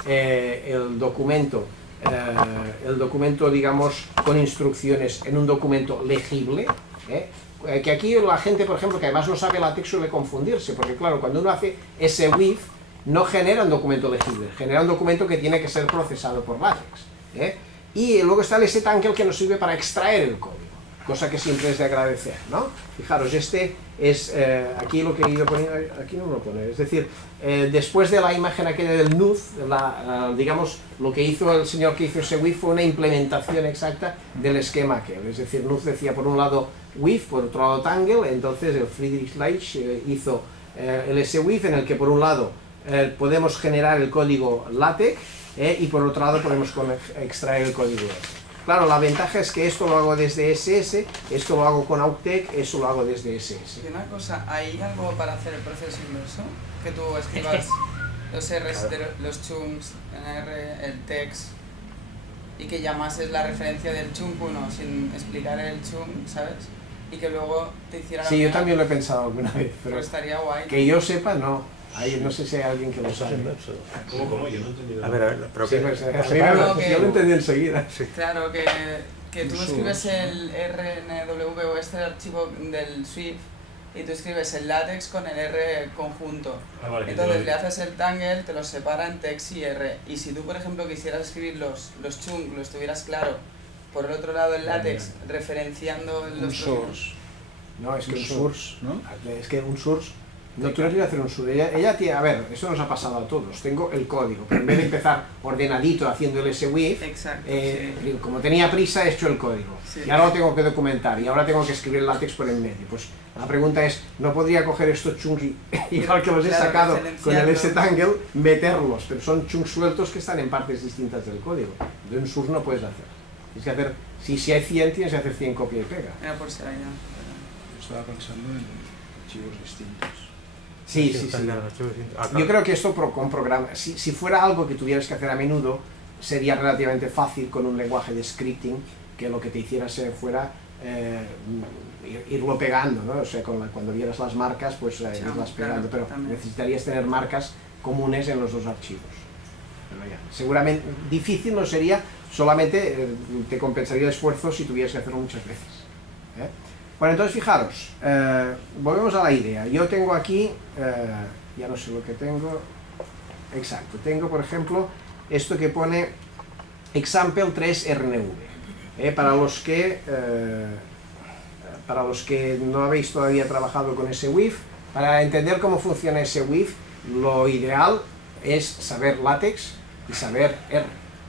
el documento, digamos, con instrucciones en un documento legible, que aquí la gente, por ejemplo, que además no sabe LaTeX, suele confundirse, porque claro, cuando uno hace ese WIF, no genera un documento legible, genera un documento que tiene que ser procesado por LaTeX. Y luego está el STangle, que nos sirve para extraer el código, cosa que siempre es de agradecer, ¿no? Fijaros, este es, aquí lo que he ido poniendo, aquí no lo pone, es decir, después de la imagen aquella del NUZ, digamos, lo que hizo el señor que hizo ese WIF fue una implementación exacta del esquema aquel, es decir, NUZ decía por un lado WIF, por otro lado Tangle, entonces el Friedrich Leitch hizo el SWIF en el que por un lado podemos generar el código LaTeX y por otro lado podemos extraer el código R. Claro, la ventaja es que esto lo hago desde SS, esto lo hago con Authtek, eso lo hago desde SS. Y una cosa, ¿hay algo para hacer el proceso inverso? Que tú escribas los R's, los chunks en R, el text, y que llamases la referencia del chunk 1 sin explicar el chunk, ¿sabes? Y que luego te hiciera la Sí, yo misma. también lo he pensado alguna vez, pero Pues estaría guay. que yo sepa, no. No sé si hay alguien que lo sabe. ¿Cómo? Yo no he entendido. A ver, pero Sí, que... pues, No, que- yo lo entendí enseguida. Claro, que tú Source. escribes el RNW o este archivo del Swift y tú escribes el latex con el R conjunto. Vale, que Entonces te le haces el tangle, te los separa en text y R. Y si tú, por ejemplo, quisieras escribir los chunks, lo estuvieras claro, por el otro lado el latex, referenciando Un los source. No, es que un source. ¿no? Es que un source. No quiero ir a hacer un source. Ella tiene, a ver, eso nos ha pasado a todos. Tengo el código, pero en vez de empezar ordenadito haciendo el SWIF, Exacto, como tenía prisa, he hecho el código. Sí. Y ahora lo tengo que documentar y ahora tengo que escribir el látex por en medio. Pues la pregunta es, ¿no podría coger estos chunks y, igual que los he Claro, sacado con el referenciarlos. S-Tangle, meterlos? Pero son chunks sueltos que están en partes distintas del código. De un source no puedes hacer. Tienes que hacer, si hay 100, tienes que hacer 100 copia y pega. Era por ser allá. Yo estaba pensando en archivos distintos. Sí, sí, sí. Yo creo que esto con programas, si fuera algo que tuvieras que hacer a menudo, sería relativamente fácil con un lenguaje de scripting, que lo que te hiciera fuera irlo pegando, ¿no? O sea, cuando vieras las marcas, pues irlas pegando, claro, pero también. necesitarías tener marcas comunes en los dos archivos. Pero ya, seguramente difícil no sería, solamente te compensaría el esfuerzo si tuvieras que hacerlo muchas veces. ¿Eh? Bueno, entonces fijaros, volvemos a la idea. Yo tengo aquí, ya no sé lo que tengo, exacto, tengo por ejemplo esto que pone example 3RNV. Para los que no habéis todavía trabajado con SWIF, para entender cómo funciona SWIF, lo ideal es saber LaTeX y saber R.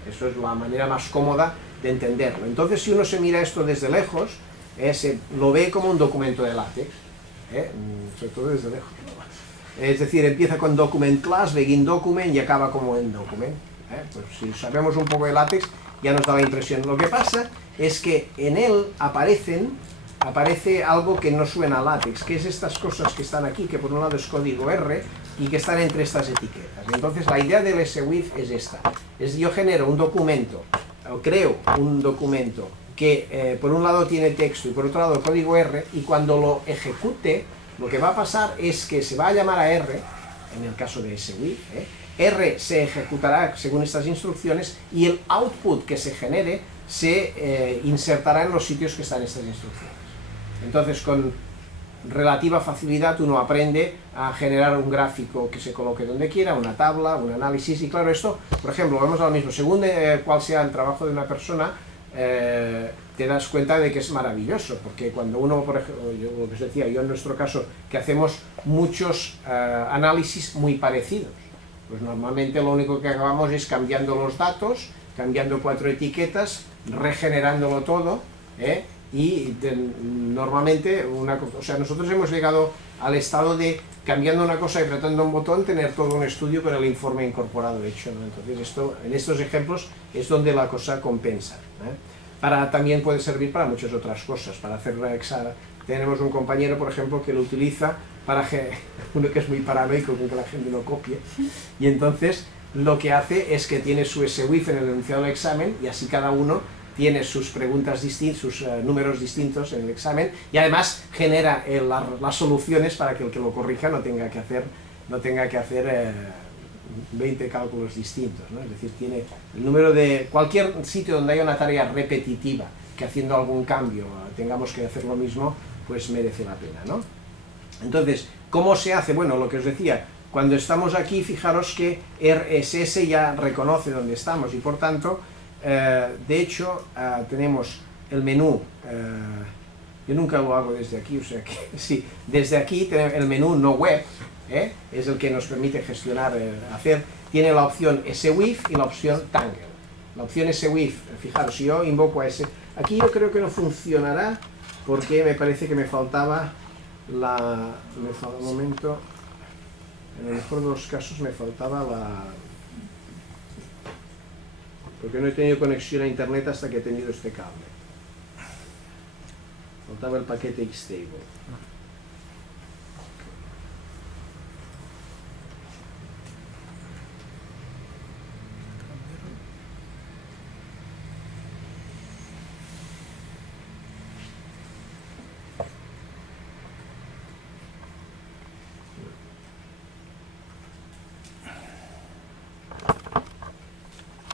Eso es la manera más cómoda de entenderlo. Entonces, si uno se mira esto desde lejos, lo ve como un documento de LaTeX, sobre todo desde lejos. Es decir, empieza con document class, begin document y acaba como en document. Pues si sabemos un poco de LaTeX, ya nos da la impresión. Lo que pasa es que en él aparece algo que no suena a LaTeX, que es estas cosas que están aquí, que por un lado es código R y que están entre estas etiquetas. Entonces la idea del SWIF es esta, yo genero un documento, o creo un documento que por un lado tiene texto y por otro lado código R, y cuando lo ejecute, lo que va a pasar es que se va a llamar a R, en el caso de SWIF, R se ejecutará según estas instrucciones y el output que se genere se insertará en los sitios que están estas instrucciones. Entonces, con relativa facilidad uno aprende a generar un gráfico que se coloque donde quiera, una tabla, un análisis, y claro, esto, por ejemplo, vamos a lo mismo, según cuál sea el trabajo de una persona, te das cuenta de que es maravilloso, porque cuando uno, por ejemplo, lo que os decía, yo en nuestro caso, que hacemos muchos análisis muy parecidos, pues normalmente lo único que acabamos es cambiando los datos, cambiando 4 etiquetas, regenerándolo todo, y normalmente nosotros hemos llegado al estado de cambiando una cosa y apretando un botón tener todo un estudio con el informe incorporado hecho, ¿no? Entonces en estos ejemplos es donde la cosa compensa, también puede servir para muchas otras cosas, para hacer tenemos un compañero por ejemplo que lo utiliza para uno que es muy paranoico con que la gente lo copie, y entonces lo que hace es que tiene su SWIF en el enunciado del examen y así cada uno tiene sus preguntas distintas, sus números distintos en el examen, y además genera las soluciones para que el que lo corrija no tenga que hacer 20 cálculos distintos, ¿no? Es decir, tiene el número de cualquier sitio donde haya una tarea repetitiva que haciendo algún cambio tengamos que hacer lo mismo, pues merece la pena, ¿no? Entonces, ¿cómo se hace? Bueno, lo que os decía, cuando estamos aquí, fijaros que RSS ya reconoce dónde estamos y por tanto, de hecho, tenemos el menú, yo nunca lo hago desde aquí, o sea que sí, desde aquí tenemos el menú no web, es el que nos permite gestionar, tiene la opción SWIF y la opción Tangle. La opción SWIF, fijaros, si yo invoco a ese, aquí yo creo que no funcionará porque me parece que me faltaba un momento, en el mejor de los casos me faltaba porque no he tenido conexión a internet hasta que he tenido este cable. Faltaba el paquete Xtable.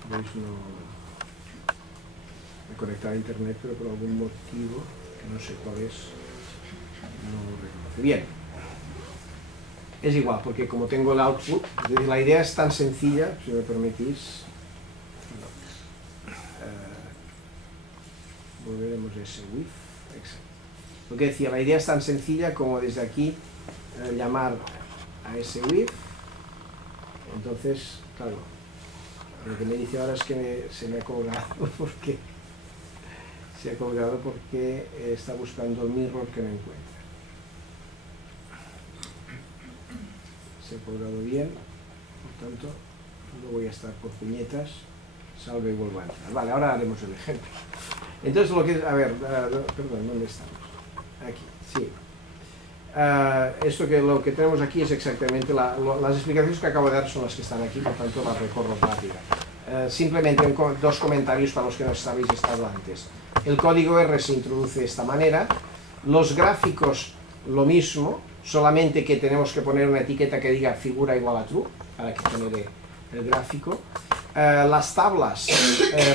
No he conectado a internet, pero por algún motivo que no sé cuál es, no lo reconoce. Bien, es igual, porque como tengo el output, la idea es tan sencilla, si me permitís. Volveremos a ese with. Exacto. Lo que decía, la idea es tan sencilla como desde aquí llamar a ese with. Entonces, claro, lo que me dice ahora es que se me ha colgado porque está buscando el mirror que no encuentra. Se ha colgado bien, por tanto no voy a estar por puñetas, salve y vuelvo a entrar. Vale, ahora haremos el ejemplo. Entonces lo que, a ver, perdón, ¿dónde estamos? Aquí, sí. Lo que tenemos aquí es exactamente las explicaciones que acabo de dar son las que están aquí, por tanto las recorro rápida. Simplemente dos comentarios para los que no habéis estado antes. El código R se introduce de esta manera, los gráficos lo mismo, solamente que tenemos que poner una etiqueta que diga figura igual a true, para que genere el gráfico. Las tablas,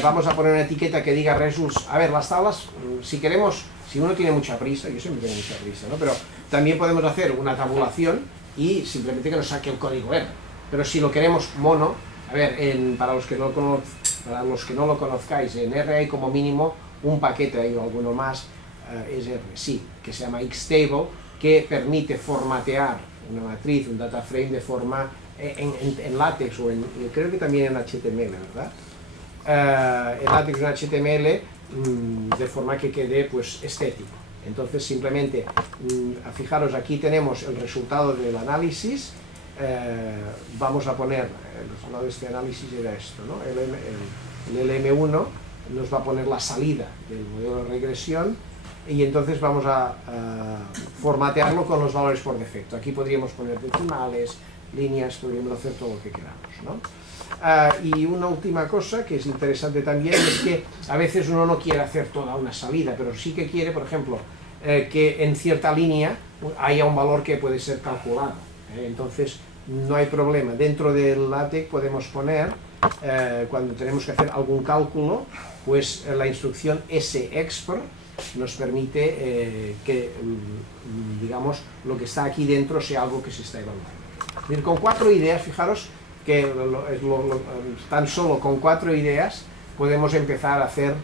vamos a poner una etiqueta que diga results. A ver, las tablas, si queremos, si uno tiene mucha prisa, yo siempre tengo mucha prisa, ¿no? Pero también podemos hacer una tabulación y simplemente que nos saque el código R. Pero si lo queremos mono, a ver, para los que no lo conozcáis, en R hay como mínimo un paquete, hay alguno más, es R, sí, que se llama Xtable, que permite formatear una matriz, un data frame de forma en látex o creo que también en HTML, ¿verdad? En látex o en HTML de forma que quede pues estético. Entonces simplemente, fijaros, aquí tenemos el resultado del análisis. Vamos a poner, el resultado de este análisis era esto, ¿no? El LM1 nos va a poner la salida del modelo de regresión y entonces vamos a formatearlo con los valores por defecto. Aquí podríamos poner decimales, líneas, podríamos hacer todo lo que queramos, ¿no? Y una última cosa que es interesante también es que a veces uno no quiere hacer toda una salida, pero sí que quiere, por ejemplo, que en cierta línea haya un valor que puede ser calculado. Entonces no hay problema, dentro del LaTeX podemos poner, cuando tenemos que hacer algún cálculo, pues la instrucción sexpr nos permite que, digamos, lo que está aquí dentro sea algo que se está evaluando. Con 4 ideas, fijaros que tan solo con 4 ideas podemos empezar a hacer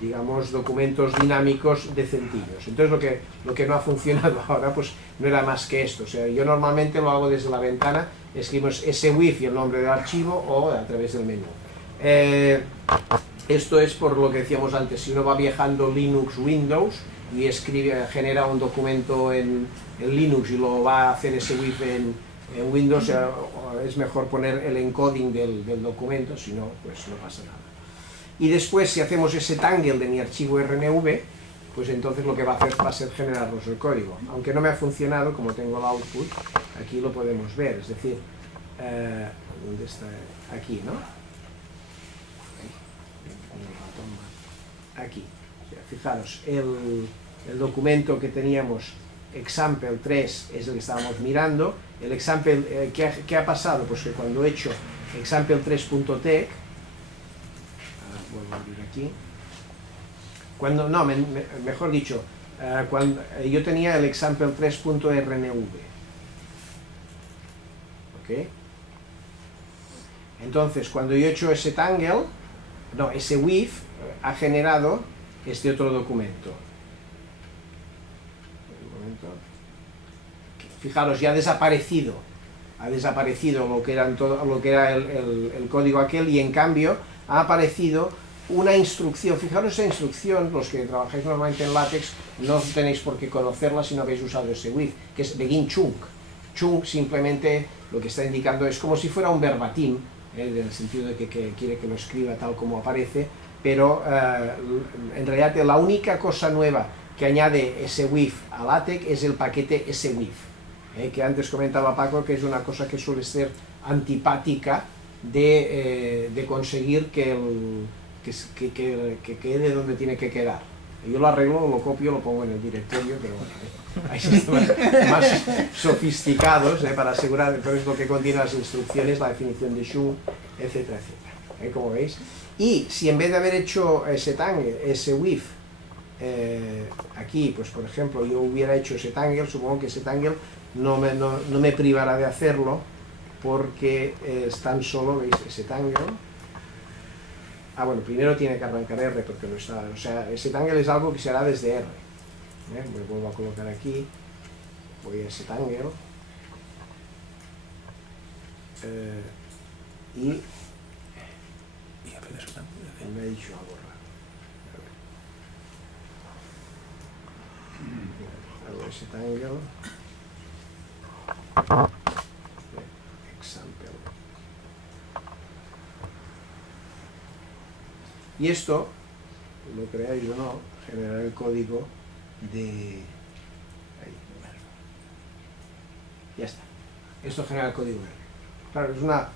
digamos, documentos dinámicos decentillos. Entonces lo que no ha funcionado ahora pues no era más que esto. O sea, yo normalmente lo hago desde la ventana, escribimos swif y el nombre del archivo o a través del menú. Esto es por lo que decíamos antes, si uno va viajando Linux, Windows y genera un documento en Linux y lo va a hacer swif en Windows, es mejor poner el encoding del documento, si no, pues no pasa nada. Y después, si hacemos ese tangle de mi archivo RNV, pues entonces lo que va a hacer va a ser generarnos el código. Aunque no me ha funcionado, como tengo el output, aquí lo podemos ver, es decir, ¿dónde está? Aquí, ¿no? Aquí. O sea, fijaros, el documento que teníamos, example 3, es el que estábamos mirando. El example, ¿qué ha pasado? Pues que cuando he hecho example3.tech, vuelvo a abrir aquí, mejor dicho, cuando yo tenía el example3.rnv, ¿ok? Entonces, cuando yo he hecho ese tangle, ese with ha generado este otro documento. Fijaros, ya ha desaparecido lo que era el código aquel, y en cambio ha aparecido una instrucción. Fijaros esa instrucción, los que trabajáis normalmente en LaTeX no tenéis por qué conocerla si no habéis usado ese with, que es begin chunk. Chunk simplemente lo que está indicando es como si fuera un verbatim, en el sentido de que quiere que lo escriba tal como aparece, pero en realidad la única cosa nueva que añade SWIF a LaTeX es el paquete SWIF, que antes comentaba Paco que es una cosa que suele ser antipática de conseguir que quede donde tiene que quedar. Yo lo arreglo, lo copio, lo pongo en el directorio, pero bueno, hay sistemas más sofisticados para asegurar, pero es lo que contiene las instrucciones, la definición de Shun, etcétera, etcétera, como veis. Y si en vez de haber hecho SWIF aquí, pues por ejemplo, yo hubiera hecho SETangle, supongo que SETangle no me privará de hacerlo, porque es tan solo, veis, SETangle. Ah, bueno, primero tiene que arrancar R porque no está, o sea, SETangle es algo que se hará desde R. Me vuelvo a colocar aquí, voy a SETangle y me ha dicho algo raro. Hago SETangle, example. Y esto, lo creáis o no, generará el código de... Ahí. Ya está. Esto genera el código R. Claro, es una...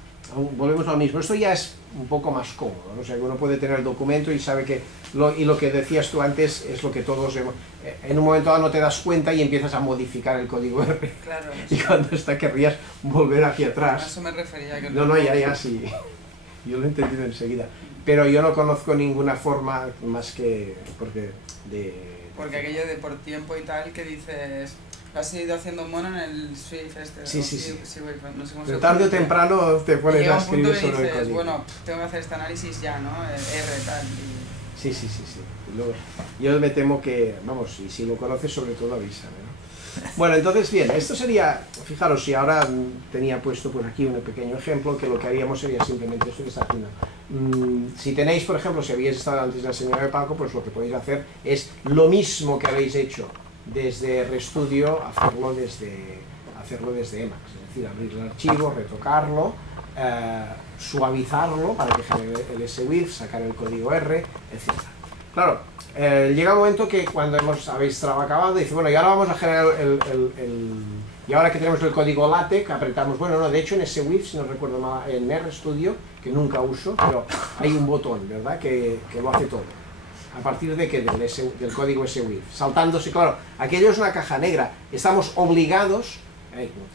Volvemos a lo mismo. Esto ya es un poco más cómodo, ¿no? O sea, que uno puede tener el documento y sabe que... y lo que decías tú antes es lo que todos hemos... En un momento dado no te das cuenta y empiezas a modificar el código R. Claro. Y cuando está querrías volver hacia atrás. A eso me refería. Que No, ya, sí. Yo lo he entendido enseguida. Pero yo no conozco ninguna forma más que... Porque aquello de por tiempo y tal, que dices... Lo has ido haciendo mono en el Swift este. Sí. No sé cómo Pero tarde o temprano te pones a escribir sobre el dices, código. bueno, tengo que hacer este análisis ya, ¿no? R tal. Sí. Y luego, yo me temo que... Vamos, y si lo conoces sobre todo avísame, ¿no? Bueno, entonces bien, esto sería... Fijaros, si ahora tenía puesto por aquí un pequeño ejemplo, que lo que haríamos sería simplemente esto que está haciendo. Si tenéis, por ejemplo, si habéis estado antes de la señora de Paco, pues lo que podéis hacer es lo mismo que habéis hecho desde RStudio, hacerlo desde Emacs, es decir, abrir el archivo, retocarlo, suavizarlo para que genere el SWIF, sacar el código R, etc. Claro, llega un momento que cuando habéis acabado, dice, bueno, y ahora vamos a generar y ahora que tenemos el código LaTeX, apretamos, bueno, no, de hecho en SWIF, si no recuerdo mal, en RStudio, que nunca uso, pero hay un botón, ¿verdad?, que lo hace todo. ¿A partir de qué? Del código SWIF. Saltándose, claro, aquello es una caja negra. Estamos obligados,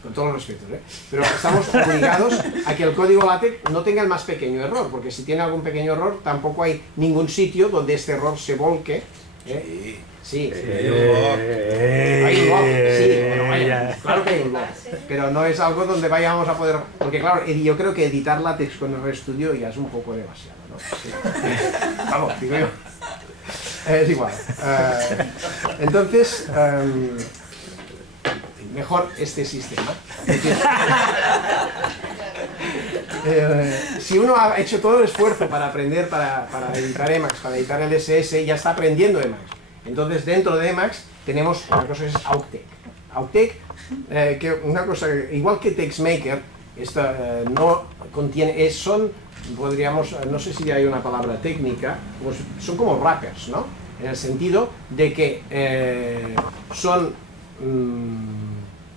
con todos los respetos, pero estamos obligados a que el código LaTeX no tenga el más pequeño error, porque si tiene algún pequeño error, tampoco hay ningún sitio donde este error se volque. Sí. Hay un log, sí, bueno, vaya, claro que hay un log, pero no es algo donde vayamos a poder, porque claro, yo creo que editar LaTeX con RStudio ya es un poco demasiado, ¿no? Sí. Vamos, digo yo. Es igual. Entonces, mejor este sistema. Si uno ha hecho todo el esfuerzo para aprender, para editar Emacs, para editar el SS, ya está aprendiendo Emacs. Entonces, dentro de Emacs tenemos una cosa que es AucTeX. AucTeX, que una cosa, igual que TextMaker, no contiene, podríamos, no sé si hay una palabra técnica, pues son como wrappers, ¿no? En el sentido de que son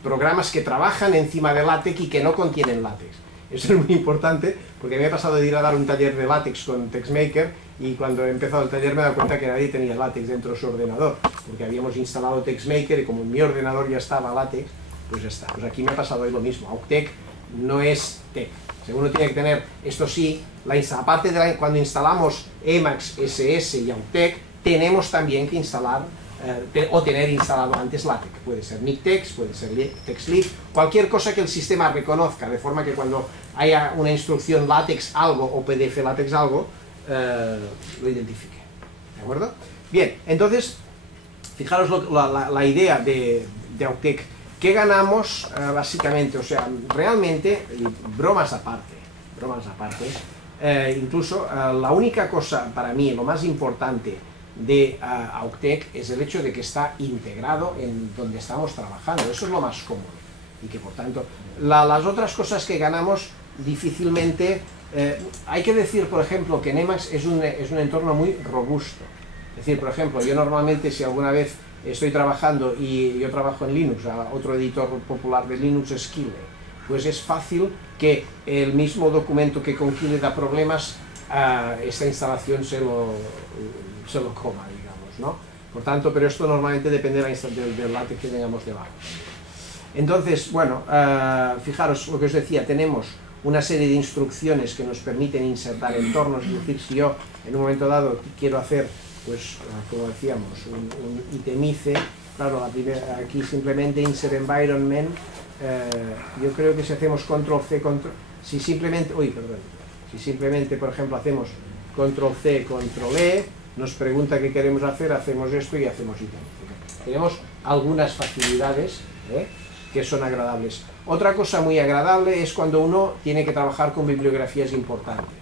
programas que trabajan encima de LaTeX y que no contienen LaTeX. Eso es muy importante, porque me he pasado de ir a dar un taller de LaTeX con TextMaker y cuando he empezado el taller me he dado cuenta que nadie tenía LaTeX dentro de su ordenador, porque habíamos instalado TextMaker y como en mi ordenador ya estaba LaTeX, pues ya está. Pues aquí me ha pasado hoy lo mismo. AucTeX no es TeX. Uno tiene que tener, esto sí, aparte de cuando instalamos Emacs, SS y AucTeX, tenemos también que instalar o tener instalado antes LaTeX. Puede ser MikTeX, puede ser TextLib, cualquier cosa que el sistema reconozca, de forma que cuando haya una instrucción LaTeX algo o PDF LaTeX algo, lo identifique. ¿De acuerdo? Bien, entonces, fijaros la idea de AucTeX. ¿Qué ganamos básicamente? O sea, realmente, y bromas aparte, incluso la única cosa para mí, lo más importante de AucTeX es el hecho de que está integrado en donde estamos trabajando. Eso es lo más cómodo y que por tanto las otras cosas que ganamos difícilmente... hay que decir, por ejemplo, que en Emacs es un entorno muy robusto. Es decir, por ejemplo, yo normalmente, si alguna vez estoy trabajando y yo trabajo en Linux, otro editor popular de Linux es Kile, pues es fácil que el mismo documento que con Kile da problemas, esta instalación se lo coma, digamos, ¿no? Por tanto, pero esto normalmente depende del látex que tengamos debajo. Entonces, bueno, fijaros lo que os decía, tenemos una serie de instrucciones que nos permiten insertar entornos, es decir, si yo en un momento dado quiero hacer, pues, como decíamos, un itemice, claro, aquí simplemente insert environment, yo creo que si hacemos control C, si simplemente, por ejemplo, hacemos control C, control E, nos pregunta qué queremos hacer, hacemos esto y hacemos itemice. Tenemos algunas facilidades, que son agradables. Otra cosa muy agradable es cuando uno tiene que trabajar con bibliografías importantes.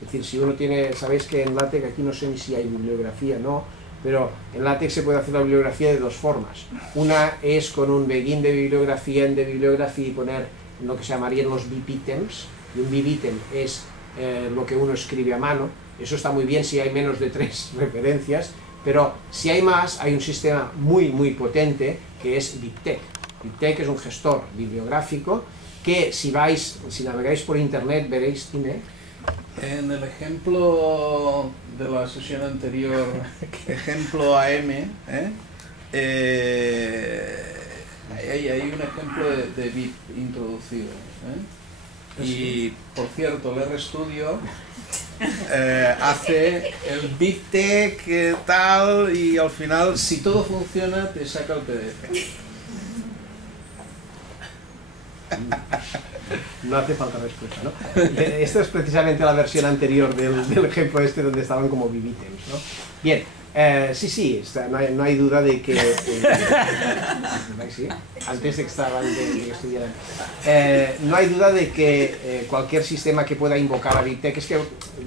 Es decir, si uno tiene, sabéis que en LaTeX, aquí no sé ni si hay bibliografía, no, pero en LaTeX se puede hacer la bibliografía de dos formas. Una es con un begin de bibliografía, end de bibliografía y poner lo que se llamarían los bibitems. Y un bibitem es lo que uno escribe a mano. Eso está muy bien si hay menos de 3 referencias, pero si hay más, hay un sistema muy potente que es BibTeX. BibTeX es un gestor bibliográfico que si navegáis por internet veréis, dime. En el ejemplo de la sesión anterior, ejemplo AM, hay un ejemplo de BIP introducido. Y por cierto, el RStudio hace el BibTeX tal y al final, si todo funciona, te saca el PDF. No hace falta respuesta, ¿no? Esta es precisamente la versión anterior del ejemplo este donde estaban como bibitems, ¿no? Bien, sí, no hay duda de que... ¿sí? Antes de que estudiaran. No hay duda de que cualquier sistema que pueda invocar a BibTeX, es que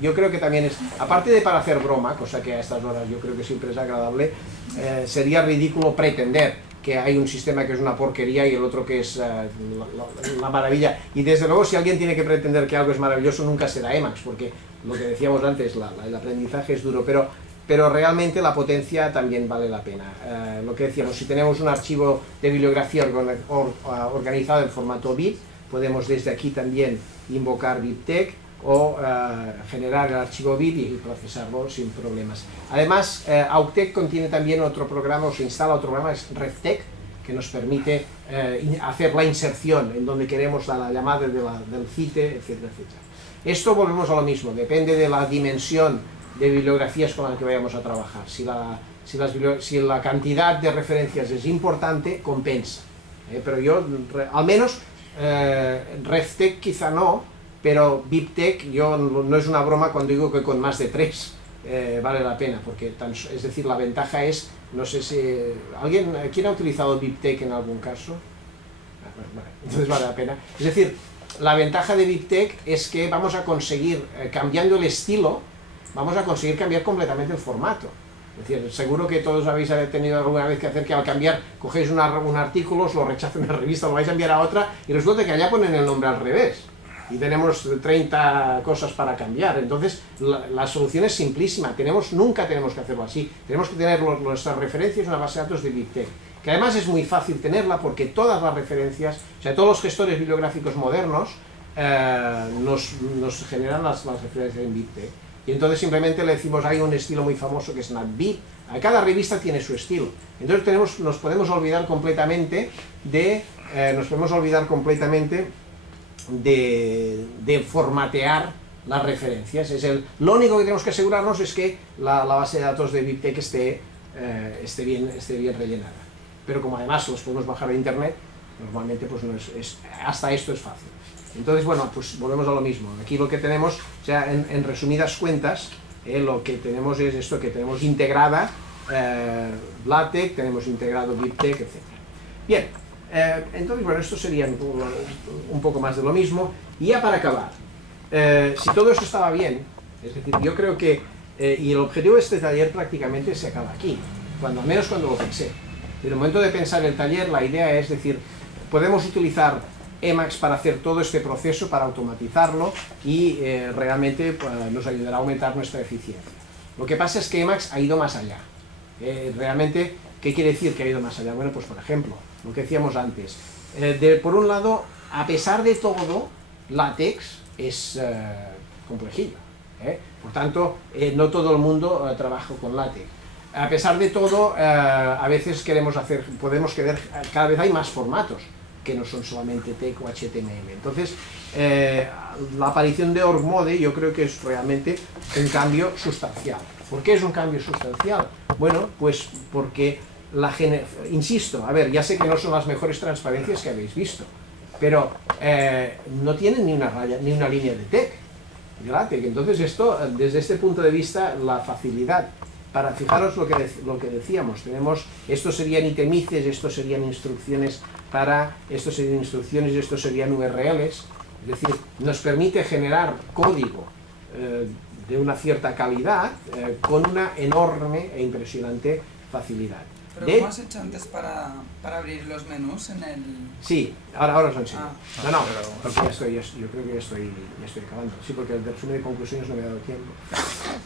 yo creo que también es, aparte de para hacer broma, cosa que a estas horas yo creo que siempre es agradable, sería ridículo pretender que hay un sistema que es una porquería y el otro que es la maravilla. Y desde luego, si alguien tiene que pretender que algo es maravilloso, nunca será Emacs, porque lo que decíamos antes, el aprendizaje es duro, pero realmente la potencia también vale la pena. Lo que decíamos, si tenemos un archivo de bibliografía organizado en formato BIP, podemos desde aquí también invocar BibTeX o generar el archivo BIP y procesarlo sin problemas. Además, AUCTeX contiene también otro programa, o se instala otro programa, es RefTeX, que nos permite hacer la inserción en donde queremos la llamada del cite, etcétera, etcétera. Esto volvemos a lo mismo, depende de la dimensión de bibliografías con las que vayamos a trabajar. Si la cantidad de referencias es importante, compensa. Pero yo, al menos, RefTeX quizá no, pero BibTeX, no es una broma cuando digo que con más de 3 vale la pena, porque es decir, la ventaja es, no sé si... ¿Quién ha utilizado BibTeX en algún caso? Vale, entonces vale la pena. Es decir, la ventaja de BibTeX es que vamos a conseguir, cambiando el estilo, vamos a conseguir cambiar completamente el formato. Es decir, seguro que todos habéis tenido alguna vez que hacer que al cambiar, cogéis un artículo, os lo rechaza una revista, lo vais a enviar a otra, y resulta que allá ponen el nombre al revés. Y tenemos 30 cosas para cambiar. Entonces, la solución es simplísima. Nunca tenemos que hacerlo así. Tenemos que tener nuestras referencias en una base de datos de BibTeX. Que además es muy fácil tenerla porque todas las referencias, o sea, todos los gestores bibliográficos modernos nos generan las referencias en BibTeX. Y entonces simplemente le decimos, hay un estilo muy famoso que es NatBib. Cada revista tiene su estilo. Entonces nos podemos olvidar completamente de formatear las referencias. Lo único que tenemos que asegurarnos es que la base de datos de BibTeX esté bien rellenada. Pero como además los podemos bajar de internet, normalmente pues hasta esto es fácil. Entonces, bueno, pues volvemos a lo mismo. Aquí lo que tenemos, o sea, en resumidas cuentas, lo que tenemos es esto, que tenemos integrada LaTeX, tenemos integrado BibTeX, etc. Bien. Entonces, bueno, esto sería un poco más de lo mismo. Y ya para acabar, si todo eso estaba bien, es decir, yo creo que, y el objetivo de este taller prácticamente se acaba aquí, al menos cuando lo pensé. En el momento de pensar el taller, la idea es decir, podemos utilizar Emacs para hacer todo este proceso, para automatizarlo y realmente pues, nos ayudará a aumentar nuestra eficiencia. Lo que pasa es que Emacs ha ido más allá. Realmente, ¿qué quiere decir que ha ido más allá? Bueno, pues por ejemplo, lo que decíamos antes. Por un lado, a pesar de todo, LaTeX es complejillo. Por tanto, no todo el mundo trabaja con LaTeX. A pesar de todo, a veces podemos querer, cada vez hay más formatos que no son solamente TeX o HTML. Entonces, la aparición de OrgMode yo creo que es realmente un cambio sustancial. ¿Por qué es un cambio sustancial? Bueno, pues porque, insisto, a ver, ya sé que no son las mejores transparencias que habéis visto, pero no tienen ni una raya, ni una línea de TeX, de LaTeX. Entonces esto, desde este punto de vista, la facilidad, fijaros lo que decíamos, estos serían itemices, estos serían instrucciones estos serían instrucciones y estos serían URLs, es decir, nos permite generar código de una cierta calidad con una enorme e impresionante facilidad. ¿Pero cómo has hecho antes para abrir los menús en el...? Sí, ahora os lo enseño. Ah. No, porque yo creo que ya estoy acabando. Sí, porque el resumen de conclusiones no me ha dado tiempo.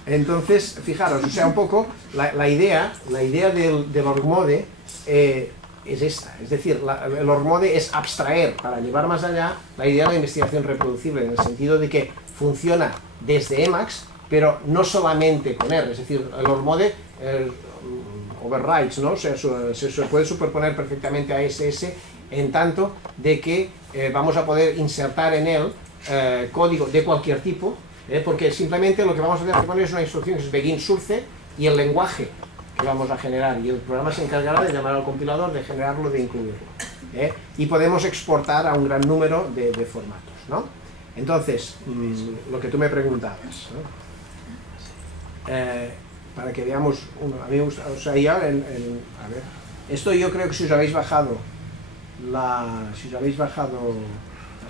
Entonces, fijaros, o sea, un poco la idea del OrgMode es esta. Es decir, el OrgMode es abstraer, para llevar más allá, la idea de la investigación reproducible, en el sentido de que funciona desde Emacs, pero no solamente con R. Es decir, el OrgMode overrides, ¿no? O sea, se puede superponer perfectamente a SS, en tanto de que vamos a poder insertar en él código de cualquier tipo, porque simplemente lo que vamos a tener que poner es una instrucción que es begin source y el lenguaje que vamos a generar, y el programa se encargará de llamar al compilador, de generarlo, de incluirlo, y podemos exportar a un gran número de formatos, ¿no? Entonces, lo que tú me preguntabas, ¿no? Para que veamos, a mí me gusta, o sea, ya a ver, esto yo creo que si os habéis bajado las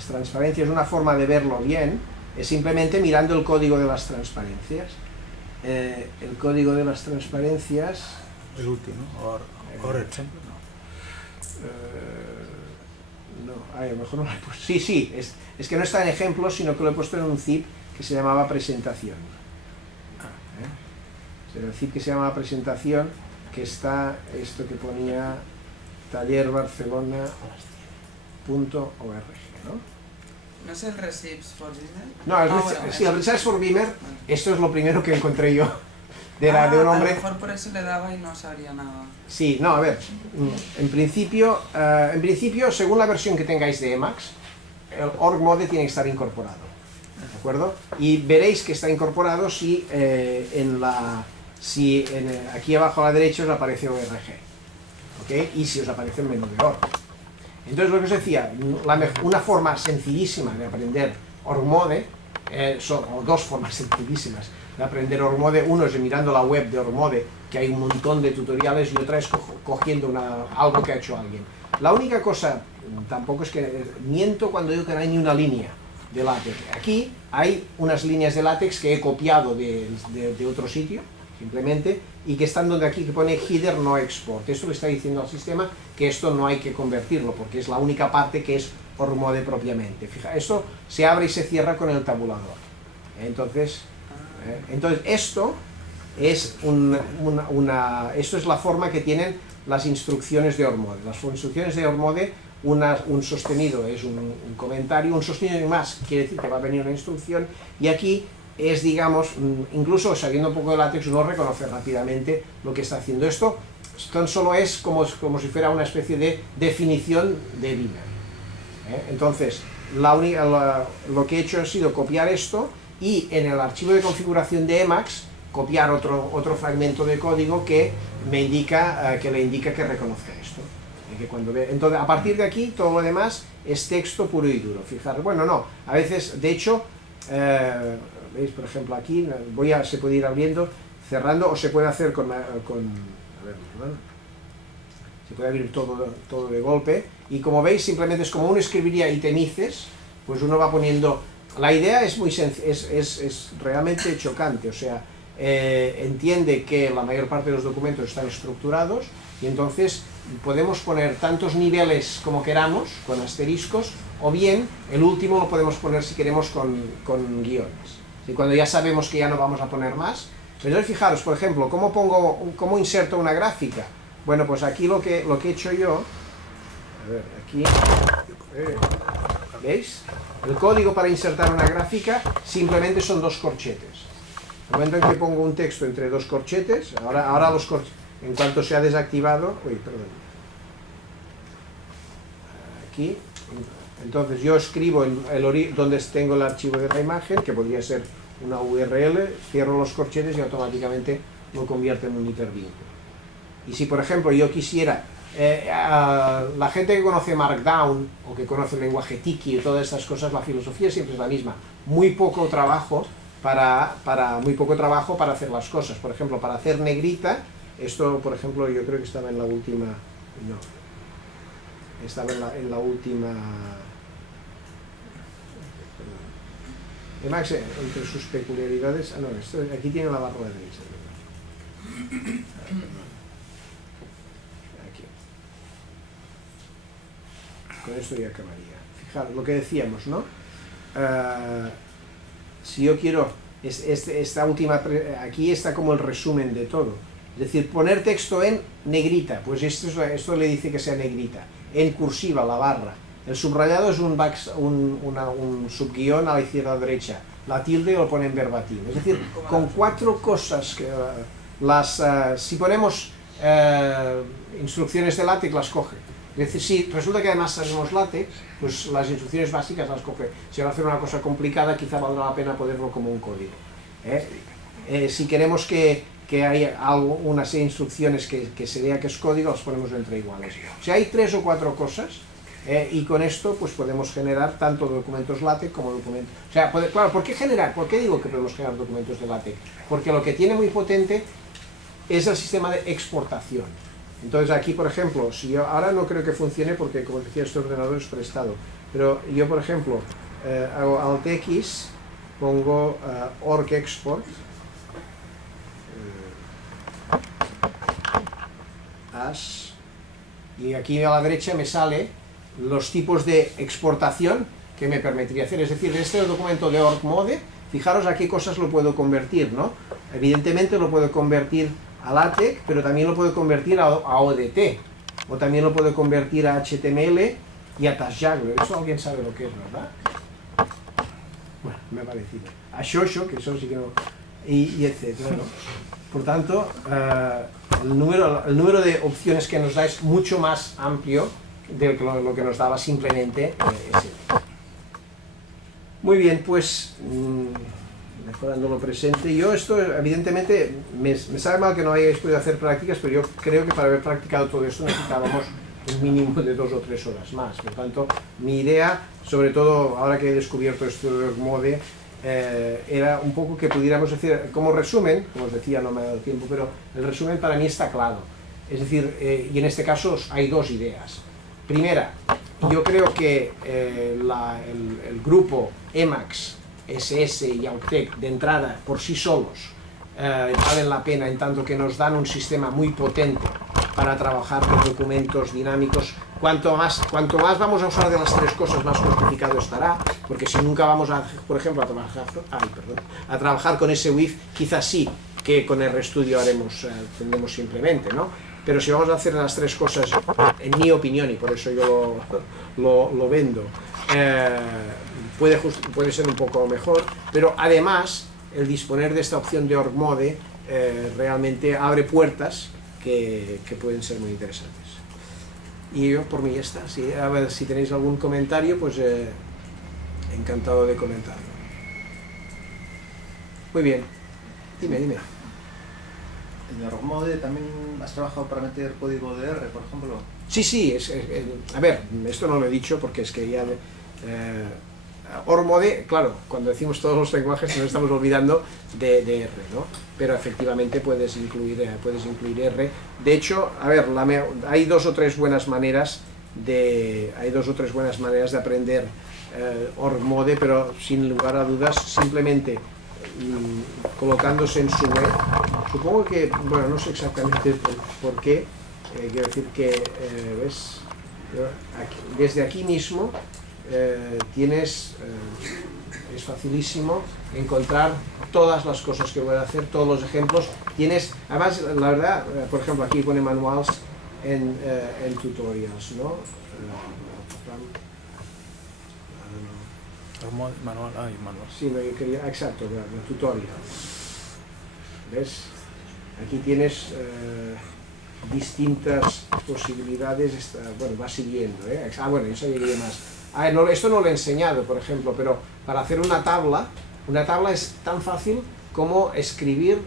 transparencias, una forma de verlo bien es simplemente mirando el código de las transparencias. El código de las transparencias, el último, or ejemplo, no, a lo mejor no lo he puesto. Sí, es que no está en ejemplo, sino que lo he puesto en un zip que se llamaba presentación. El zip que se llamaba presentación, que está esto que ponía tallerbarcelona.org, ¿no? ¿No es el Recipes for Beamer? No, sí, el Recipes for Beamer, esto es lo primero que encontré yo de un hombre. A lo mejor por eso le daba y no sabría nada. Sí, no, a ver, en principio, según la versión que tengáis de Emacs, el OrgMode tiene que estar incorporado, ¿de acuerdo? Y veréis que está incorporado si aquí abajo a la derecha os aparece ORG, ¿ok? Y si os aparece el menú de org. Entonces, lo que os decía, una forma sencillísima de aprender OrgMode, son dos formas sencillísimas de aprender OrgMode. Uno es mirando la web de OrgMode, que hay un montón de tutoriales, y otra es cogiendo algo que ha hecho alguien. La única cosa, tampoco es que miento cuando digo que no hay ni una línea de LaTeX. Aquí hay unas líneas de LaTeX que he copiado de otro sitio, simplemente, y que están donde aquí que pone header no export. Esto le está diciendo al sistema que esto no hay que convertirlo, porque es la única parte que es OrgMode propiamente. Fija, esto se abre y se cierra con el tabulador. Entonces esto es esto es la forma que tienen las instrucciones de OrgMode. Las instrucciones de OrgMode, un sostenido es un comentario, un sostenido más quiere decir que va a venir una instrucción, y aquí es, digamos, incluso sabiendo un poco de LaTeX, uno reconoce rápidamente lo que está haciendo. Esto tan solo es como si fuera una especie de definición de Beamer. Entonces, lo que he hecho ha sido copiar esto, y en el archivo de configuración de Emacs copiar otro fragmento de código que le indica que reconozca esto. Entonces, a partir de aquí, todo lo demás es texto puro y duro. Fijaros, bueno, no, a veces, de hecho, veis, por ejemplo, aquí se puede ir abriendo, cerrando, o se puede hacer se puede abrir todo de golpe, y como veis, simplemente es como uno escribiría itemices, pues uno va poniendo. La idea es muy es realmente chocante, o sea, entiende que la mayor parte de los documentos están estructurados, y entonces podemos poner tantos niveles como queramos, con asteriscos, o bien el último lo podemos poner si queremos con guiones. Y cuando ya sabemos que ya no vamos a poner más, entonces fijaros, por ejemplo, ¿cómo inserto una gráfica? Bueno, pues aquí lo que he hecho yo, a ver, aquí, ¿veis? El código para insertar una gráfica simplemente son 2 corchetes. En el momento en que pongo un texto entre 2 corchetes, ahora los corchetes, en cuanto se ha desactivado, aquí, entonces yo escribo donde tengo el archivo de la imagen, que podría ser una URL, cierro los corchetes y automáticamente lo convierte en un hipervínculo. Y si por ejemplo yo quisiera, la gente que conoce Markdown o que conoce el lenguaje Tiki y todas estas cosas, la filosofía siempre es la misma, muy poco trabajo para hacer las cosas. Por ejemplo, para hacer negrita, esto por ejemplo yo creo que estaba en la última, no, estaba en la última, Emacs, entre sus peculiaridades, no, aquí tiene la barra de derecha, aquí, con esto ya acabaría. Fijaros lo que decíamos, ¿no? Si yo quiero, esta última, aquí está como el resumen de todo, es decir, poner texto en negrita, pues esto le dice que sea negrita, en cursiva, la barra. El subrayado es un subguión a la izquierda o derecha. La tilde lo pone en verbatim. Es decir, con 4 cosas que si ponemos instrucciones de LaTeX las coge. Es decir, si resulta que además sabemos LaTeX, pues las instrucciones básicas las coge. Si va a hacer una cosa complicada, quizá valdrá la pena ponerlo como un código. Si queremos que haya una serie de instrucciones que se vea que es código, las ponemos entre iguales. O sea, hay 3 o 4 cosas. Y con esto pues podemos generar tanto documentos LaTeX como documentos... O sea, claro, ¿por qué generar? ¿Por qué digo que podemos generar documentos de LaTeX? Porque lo que tiene muy potente es el sistema de exportación. Entonces aquí, por ejemplo, si yo ahora no creo que funcione porque, como decía, este ordenador es prestado, pero yo, por ejemplo, hago Alt X, pongo org export, as, y aquí a la derecha me sale los tipos de exportación que me permitiría hacer. Es decir, este es el documento de org-mode, fijaros a qué cosas lo puedo convertir, ¿no? Evidentemente lo puedo convertir a LaTeX, pero también lo puedo convertir a ODT, o también lo puedo convertir a HTML y a Tasjagler. Eso alguien sabe lo que es, ¿verdad? Bueno, me ha parecido. A Shosho, que eso sí que no... y etcétera, ¿no? Por tanto, el número de opciones que nos da es mucho más amplio de lo que nos daba simplemente ese. Muy bien, pues mejorando lo presente. Yo esto, evidentemente, me sabe mal que no hayáis podido hacer prácticas, pero yo creo que para haber practicado todo esto necesitábamos un mínimo de 2 o 3 horas más. Por tanto, mi idea, sobre todo ahora que he descubierto esto de org-mode, era un poco que pudiéramos decir, como resumen, como os decía, no me ha dado tiempo, pero el resumen para mí está claro. Es decir, y en este caso hay 2 ideas. Primera, yo creo que el grupo Emacs, SS y Auktec de entrada por sí solos valen la pena en tanto que nos dan un sistema muy potente para trabajar con documentos dinámicos. Cuanto más vamos a usar de las 3 cosas, más justificado estará, porque si nunca vamos a, por ejemplo, a trabajar con SWIFT, quizás sí que con RStudio tendremos simplemente, ¿no? Pero si vamos a hacer las 3 cosas, en mi opinión, y por eso yo lo vendo, puede ser un poco mejor, pero además el disponer de esta opción de org-mode realmente abre puertas que pueden ser muy interesantes. Y yo por mí ya está. A ver, si tenéis algún comentario, pues encantado de comentarlo. Muy bien, dime. En org-mode también has trabajado para meter código de R, por ejemplo. Sí, a ver, esto no lo he dicho porque es que ya... org-mode, claro, cuando decimos todos los lenguajes nos estamos olvidando de R, ¿no? Pero efectivamente puedes incluir R. De hecho, a ver, hay 2 o 3 buenas maneras de aprender org-mode, pero sin lugar a dudas, simplemente colocándose en su web. Supongo que, bueno, no sé exactamente por qué, quiero decir que, ¿ves? Desde aquí mismo es facilísimo encontrar todas las cosas que voy a hacer, todos los ejemplos. Además, la verdad, por ejemplo, aquí pone manuals en tutorials, ¿no? Manual, manual. Sí, yo quería, exacto, tutorial. ¿Ves? Aquí tienes distintas posibilidades, bueno, va siguiendo, ¿eh? Bueno, yo seguiría más. No, esto no lo he enseñado, por ejemplo, pero para hacer una tabla es tan fácil como escribir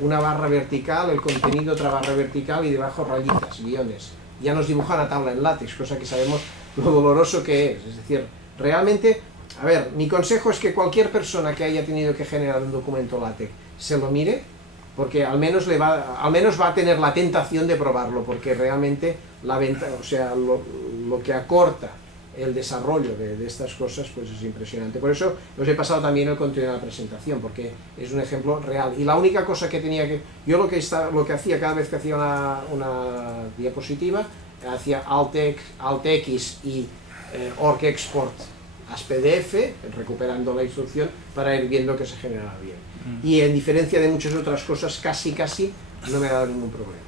una barra vertical, el contenido otra barra vertical y debajo rayitas, guiones. Ya nos dibuja una tabla en látex, cosa que sabemos lo doloroso que es. Es decir, realmente, a ver, mi consejo es que cualquier persona que haya tenido que generar un documento látex se lo mire, porque al menos va a tener la tentación de probarlo, porque realmente la venta, o sea, lo que acorta el desarrollo de estas cosas pues es impresionante. Por eso os he pasado también el contenido de la presentación, porque es un ejemplo real. Y la única cosa que tenía que... Yo lo que hacía cada vez que hacía una diapositiva, hacía Alt X y Org Export as PDF, recuperando la instrucción para ir viendo que se generaba bien. Y en diferencia de muchas otras cosas, casi no me ha dado ningún problema.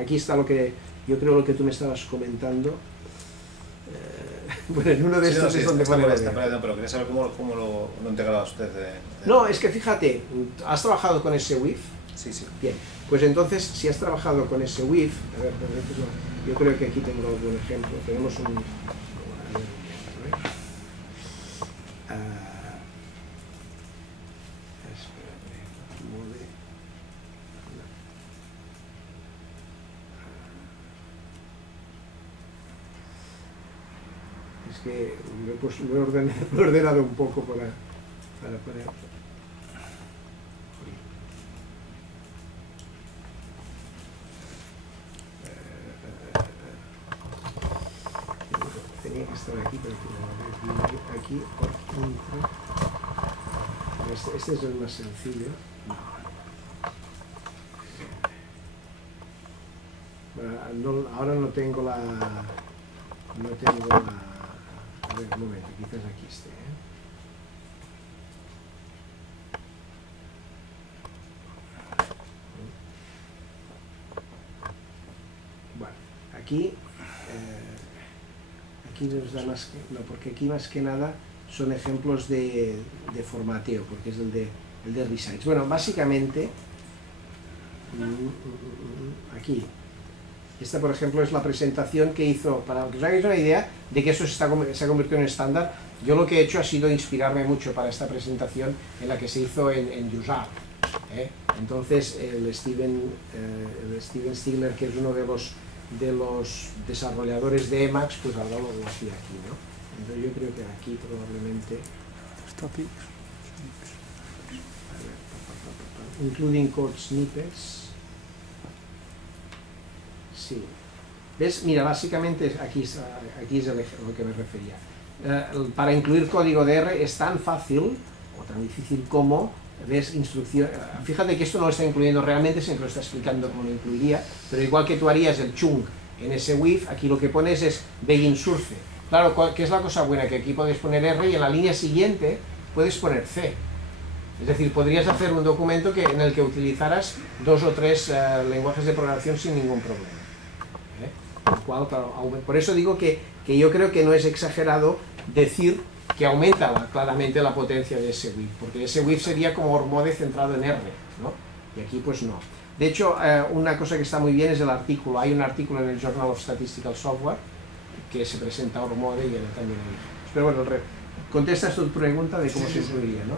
Aquí está lo que yo creo, lo que tú me estabas comentando. Bueno, en uno de estos es donde pone pero quería saber cómo lo integraba usted. No, es que fíjate, ¿has trabajado con ese WIF? Sí. Bien, pues entonces, si has trabajado con ese WIF, a ver, yo creo que aquí tengo algún ejemplo. Tenemos un... que lo he ordenado un poco para poner. Tenía que estar aquí, pero aquí este es el más sencillo. Bueno, ahora no tengo la... A ver, un momento, quizás aquí esté, Bueno, aquí nos da más que... No, porque aquí más que nada son ejemplos de formateo, porque es el de Resites. Bueno, básicamente, aquí. Esta, por ejemplo, es la presentación que hizo, para que os hagáis una idea de que eso se ha convertido en estándar. Yo lo que he hecho ha sido inspirarme mucho para esta presentación en la que se hizo en USART. Entonces, el Steven Stigler, que es uno de los desarrolladores de Emacs, pues ahora lo hacía aquí, ¿no? Entonces yo creo que aquí probablemente... Including code snippets. Sí. ¿Ves? Mira, básicamente aquí es lo que me refería. Para incluir código de R es tan fácil o tan difícil como, ¿ves? Instrucción. Fíjate que esto no lo está incluyendo realmente, sino que lo está explicando cómo lo incluiría, pero igual que tú harías el chunk en ese WIF, aquí lo que pones es begin source. Claro, ¿qué es la cosa buena? Que aquí podéis poner R y en la línea siguiente puedes poner C. Es decir, podrías hacer un documento en el que utilizaras 2 o 3 lenguajes de programación sin ningún problema. Por eso digo que yo creo que no es exagerado decir que aumenta claramente la potencia de ese WIF, porque ese WIF sería como ORMODE centrado en R, ¿no? Y aquí pues no. De hecho, una cosa que está muy bien es el artículo. Hay un artículo en el Journal of Statistical Software que se presenta ORMODE y también ahí. Pero bueno, contestas tu pregunta de cómo se incluiría, ¿no?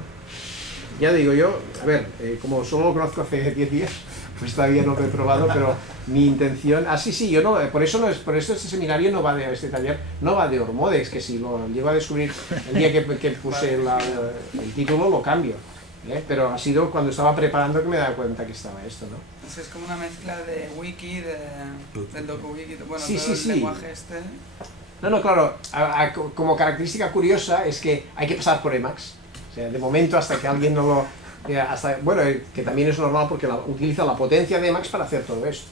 Ya digo yo, a ver, como solo lo conozco hace 10 días, pues todavía no lo he probado, pero mi intención... sí, yo no, por eso este seminario no va de, este taller no va de ORMODE, es que si lo llego a descubrir el día que puse el título lo cambio, pero ha sido cuando estaba preparando que me he dado cuenta que estaba esto, ¿no? Es como una mezcla de wiki, del DocuWiki, bueno, sí, todo el lenguaje este. No, claro, como característica curiosa es que hay que pasar por Emacs. O sea, de momento hasta que alguien no lo... bueno, que también es normal porque utiliza la potencia de Emacs para hacer todo esto.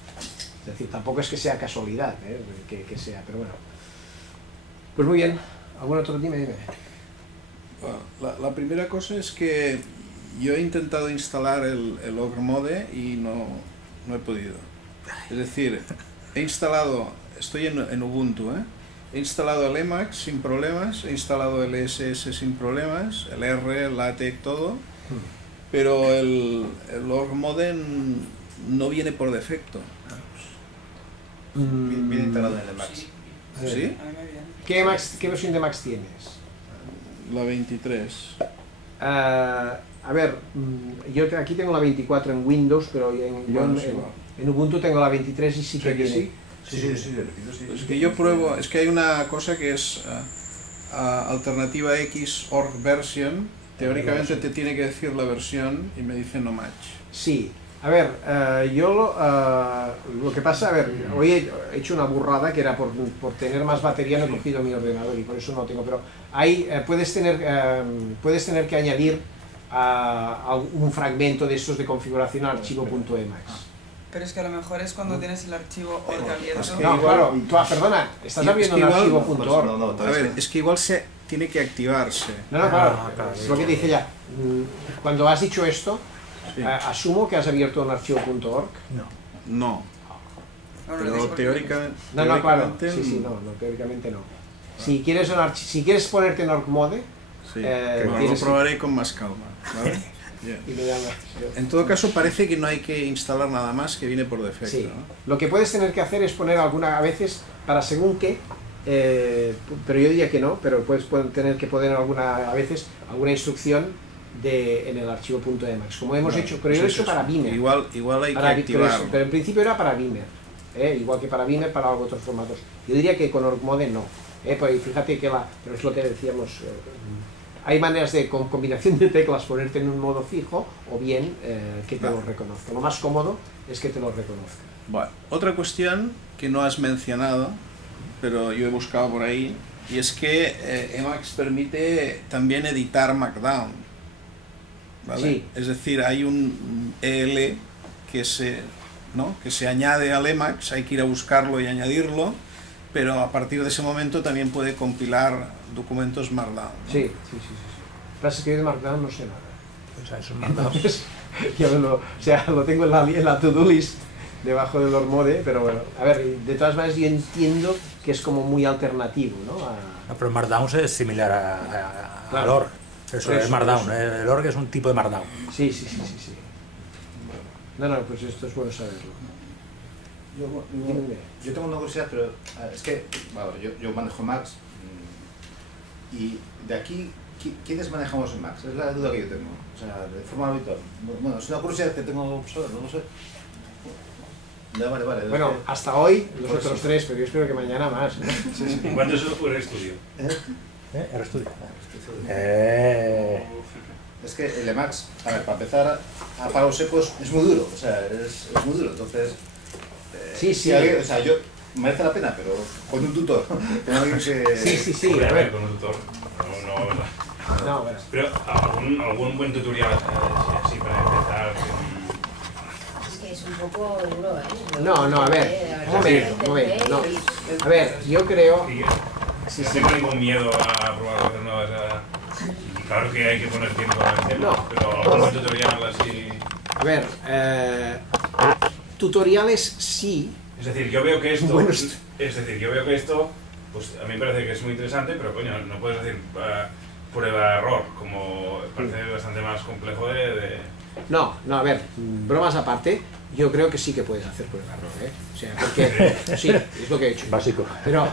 Es decir, tampoco es que sea casualidad, que sea, pero bueno. Pues muy bien. ¿Algún otro? Dime. Bueno, la primera cosa es que yo he intentado instalar el Ogre Mode y no he podido. Es decir, estoy en Ubuntu, he instalado el Emacs sin problemas, he instalado el ESS sin problemas, el R, el LaTeX, todo, pero el Ogre Mode no viene por defecto. Viene instalado en el Emacs. ¿Sí? A mí me viene. ¿Qué versión de Emacs tienes? La 23. A ver, yo aquí tengo la 24 en Windows, pero en Ubuntu tengo la 23 y sí que viene. Sí. Es que yo pruebo, es que hay una cosa que es alternativa X org version, teóricamente te tiene que decir la versión y me dice no match. Sí, a ver, yo lo que pasa, a ver, hoy he hecho una burrada que era por tener más batería, no he cogido mi ordenador y por eso no tengo, pero ahí puedes tener que añadir un fragmento de estos de configuración al archivo.emacs. Pero es que a lo mejor es cuando tienes el archivo org abierto. No, claro, perdona, estás abriendo un archivo.org. A ver, es que igual se tiene que activarse. No, claro, es lo que te dije ya. Cuando has dicho esto, Sí. asumo que has abierto un archivo.org. No, No, pero teóricamente... No, claro, sí, no, teóricamente no. Si quieres ponerte en org mode, Sí, Bueno, lo probaré con más calma, ¿vale? Bien. y me llamas. En todo caso parece que no hay que instalar nada más, que viene por defecto, Sí. ¿no? Lo que puedes tener que hacer es poner alguna, a veces, para según qué, pero yo diría que no, pero puedes tener que poner a veces alguna instrucción en el archivo.emacs, como hemos hecho, pero yo lo he hecho para Beamer. Igual hay que Pero activarlo. en principio era para Beamer, igual que para Beamer, para otros formatos. Yo diría que con org mode no. Pues fíjate que pero es lo que decíamos, hay maneras de con combinación de teclas ponerte en un modo fijo o bien que te lo reconozca. Lo más cómodo es que te lo reconozca. Bueno, otra cuestión que no has mencionado, pero yo he buscado por ahí, y es que Emacs permite también editar Markdown, ¿vale? Sí. Es decir, hay un EL que se añade al Emacs, hay que ir a buscarlo y añadirlo, pero a partir de ese momento también puede compilar documentos Markdown, ¿no? Sí. Para escribir de Markdown no sé nada. O sea, eso es mandado. Lo tengo en la to-do list debajo del org mode, pero bueno, a ver, de todas maneras yo entiendo que es como muy alternativo, ¿no? No, pero Markdown es similar al Claro. org. Eso es Markdown. El org es un tipo de Markdown. Sí. No, pues esto es bueno saberlo. Yo tengo una curiosidad, pero es que yo manejo Macs y de aquí, ¿quiénes manejamos en Macs? Es la duda que yo tengo, o sea, de forma habitual. Bueno, es una curiosidad que tengo, no lo sé. No, vale. Bueno, hasta hoy los otros tres, pero yo espero que mañana más, ¿no? ¿En cuánto es el RStudio? RStudio. Es que el Emacs, a ver, para empezar, a palos secos es muy duro, o sea, es muy duro, entonces... Sí. Si alguien, o sea, yo merece la pena, pero con un tutor, con alguien que... Sí, a ver. Con un tutor. No, bueno. Pero algún buen tutorial así para empezar. Es que es un poco duro, ¿eh? No, a ver, un momento, no. A ver, yo creo... No tengo ningún miedo a probar cosas nuevas. Y claro que hay que poner tiempo para hacerlo, No. pero algún buen tutorial así... A ver, tutoriales sí. Es decir, yo veo que esto... Bueno, pues a mí me parece que es muy interesante, pero coño, no puedes decir prueba-error, como parece bastante más complejo de... No, a ver, bromas aparte, yo creo que sí que puedes hacer prueba-error, ¿eh? O sea, porque... Sí, es lo que he hecho. Básico. Pero,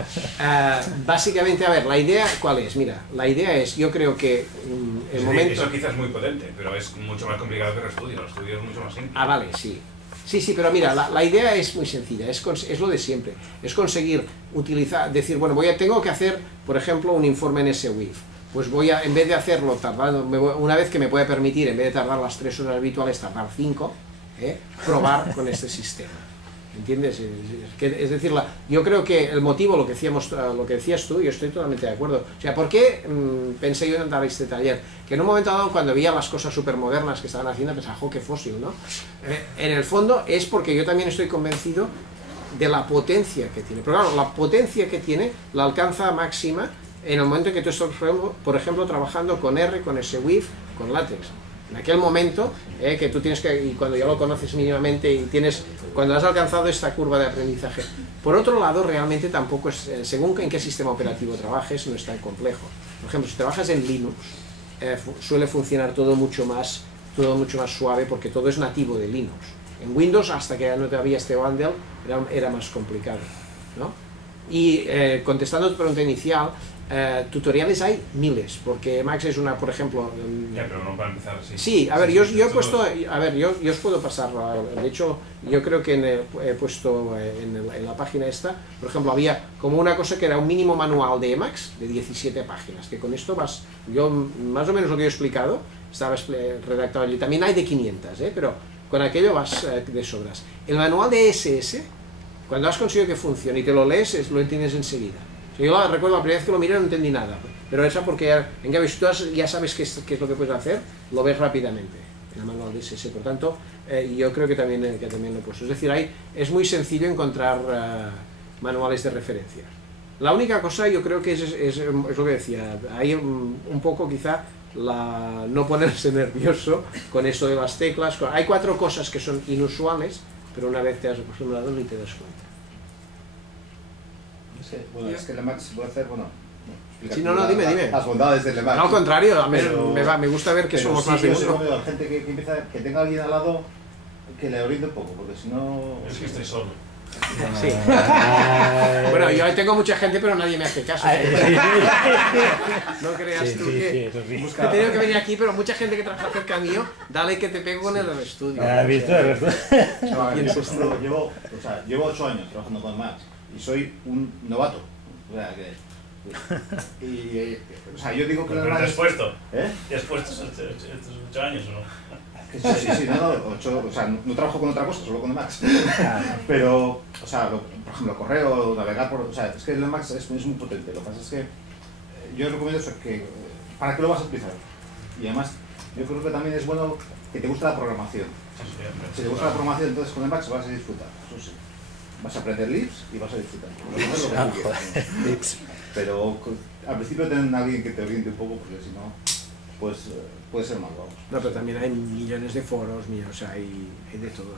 básicamente, a ver, ¿la idea cuál es? Mira, la idea es, yo creo que el Es momento... decir, eso quizás es muy potente, pero es mucho más complicado que RStudio. RStudio es mucho más simple. Ah, vale, sí. Sí, pero mira, la idea es muy sencilla, es lo de siempre. Es conseguir decir, bueno, tengo que hacer, por ejemplo, un informe en SWIFT. Pues en vez de hacerlo una vez que me puede permitir, en vez de tardar las 3 horas habituales, tardar 5, probar con este sistema. ¿Entiendes? Es decir, yo creo que el motivo, lo que decías tú, yo estoy totalmente de acuerdo. O sea, ¿por qué pensé yo en dar este taller? Que en un momento dado, cuando veía las cosas súper modernas que estaban haciendo, pensaba, ¡jo, qué fósil!, ¿no? En el fondo es porque yo también estoy convencido de la potencia que tiene. Pero claro, la potencia que tiene la alcanza máxima en el momento en que tú estás, por ejemplo, trabajando con R, con SWIFT, con LaTeX. En aquel momento que tú tienes que, y cuando ya lo conoces mínimamente y tienes, cuando has alcanzado esta curva de aprendizaje. Por otro lado, realmente tampoco es, según en qué sistema operativo trabajes, no es tan complejo. Por ejemplo, si trabajas en Linux, suele funcionar todo mucho más suave porque todo es nativo de Linux. En Windows, hasta que no te había este bundle, era más complicado, ¿no? Y contestando a tu pregunta inicial, tutoriales hay miles, porque Max es una, por ejemplo... Ya, pero no para empezar, sí. Sí, a ver, yo he puesto... A ver, yo os puedo pasar... De hecho, yo creo que he puesto en la página esta, por ejemplo, había como una cosa que era un mínimo manual de Emacs de 17 páginas, que con esto vas... Yo, más o menos lo que yo he explicado, estaba redactado allí. También hay de 500, pero con aquello vas de sobras. El manual de SS, cuando has conseguido que funcione y te lo lees, lo entiendes enseguida. Yo recuerdo la primera vez que lo miré no entendí nada, pero esa porque, en cambio, si tú ya sabes qué es lo que puedes hacer, lo ves rápidamente en el manual de SS. Por tanto, yo creo que también lo he puesto. Es decir, es muy sencillo encontrar manuales de referencia. La única cosa, yo creo que es lo que decía, hay un poco quizá no ponerse nervioso con eso de las teclas. Hay 4 cosas que son inusuales, pero una vez te has acostumbrado ni te das cuenta. Es que el Emacs puede hacer, Sí, no, dime. Las bondades del Emacs. No, al contrario, me gusta ver que somos más de uno. Gente que empieza, que tenga a alguien al lado que le oriente un poco, porque si no... Es que estoy solo. Sí. Bueno, yo tengo mucha gente, pero nadie me hace caso. No creas tú que... He tenido que venir aquí, pero mucha gente que trabaja cerca mío, dale que te pego en el estudio. ¿Has visto? Llevo 8 años trabajando con Emacs y soy un novato. O sea, yo digo que... ¿Pero te has puesto? ¿Te has puesto estos 8 años o no? Sí, no trabajo con otra cosa, solo con Emacs. Pero, por ejemplo, correo, navegar por... es que el Emacs es muy potente. Lo que pasa es que yo os recomiendo eso, que ¿para qué lo vas a utilizar? Y además, yo creo que también es bueno que te guste la programación. Si te gusta la programación, entonces con Emacs vas a disfrutar, eso sí. Vas a aprender libs y vas a disfrutar. Pero al principio ten a alguien que te oriente un poco, porque si no, pues puede ser malo. No, pero también hay millones de foros, hay de todo,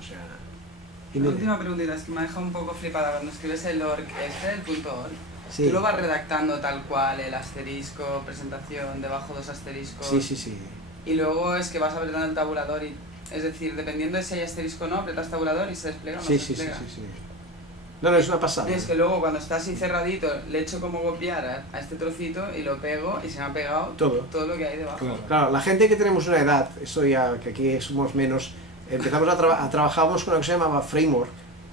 La última preguntita, es que me ha dejado un poco flipada cuando escribes el org, el punto org. Sí. ¿Tú lo vas redactando tal cual, el asterisco, presentación, debajo 2 asteriscos? Sí. Y luego es que vas apretando el tabulador y... Es decir, dependiendo de si hay asterisco o no, apretas tabulador y se despliega o no se despliega. Sí. No, es una pasada. Y es que luego cuando está así cerradito, le echo como copiar a este trocito y lo pego y se me ha pegado todo lo que hay debajo. Claro, la gente que tenemos una edad, eso ya que aquí somos menos, empezamos a trabajábamos con lo que se llamaba Framework,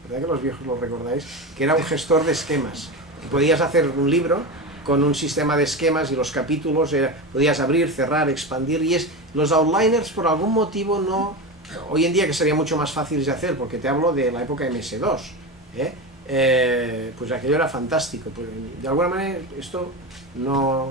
¿verdad que los viejos lo recordáis? Que era un gestor de esquemas. Podías hacer un libro con un sistema de esquemas y los capítulos, podías abrir, cerrar, expandir, y los outliners por algún motivo no... Hoy en día que sería mucho más fácil de hacer, porque te hablo de la época MS2, pues aquello era fantástico. Pues, de alguna manera esto no...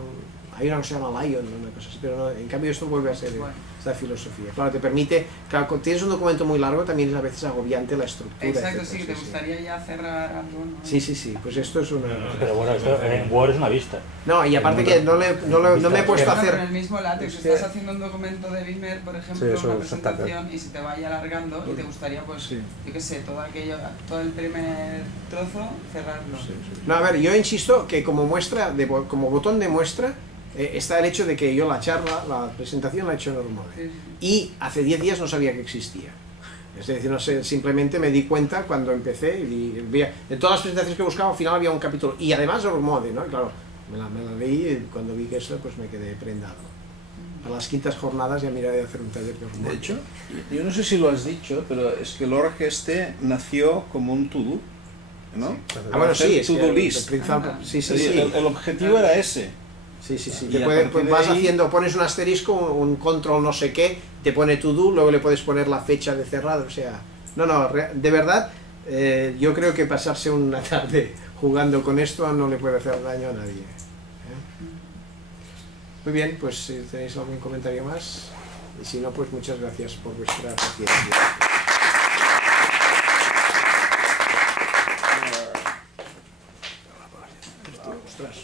Hay una cosa que se llama Lion, una cosa así, pero no, en cambio esto vuelve a ser esta filosofía. Claro, te permite, claro, cuando tienes un documento muy largo también es a veces agobiante la estructura. Exacto, sí, te gustaría ya cerrar algo, ¿no? Sí, pues esto es una... Pero bueno, esto en Word es una vista. No, y aparte que no me he puesto a hacer... En el mismo látex, estás haciendo un documento de Beamer, por ejemplo, una presentación, y se te vaya alargando y te gustaría, pues, yo qué sé, todo el primer trozo, cerrarlo. No, a ver, yo insisto que como muestra, como botón de muestra, está el hecho de que yo la presentación la he hecho en Ormode. Y hace 10 días no sabía que existía. Es decir, no sé, simplemente me di cuenta cuando empecé y de todas las presentaciones que buscaba al final había un capítulo. Y además Ormode, ¿no? Y claro, me la leí y cuando vi que eso pues me quedé prendado. A las quintas jornadas ya miraré de hacer un taller de Ormode. De hecho, yo no sé si lo has dicho, pero es que el org nació como un to-do, ¿no? Bueno, sí, to-do list. El objetivo era ese. Sí. Vas haciendo, pones un asterisco, un control no sé qué, te pone to do, luego le puedes poner la fecha de cerrado, o sea... No, de verdad, yo creo que pasarse una tarde jugando con esto no le puede hacer daño a nadie. Muy bien, pues si tenéis algún comentario más, y si no, pues muchas gracias por vuestra paciencia. Ostras,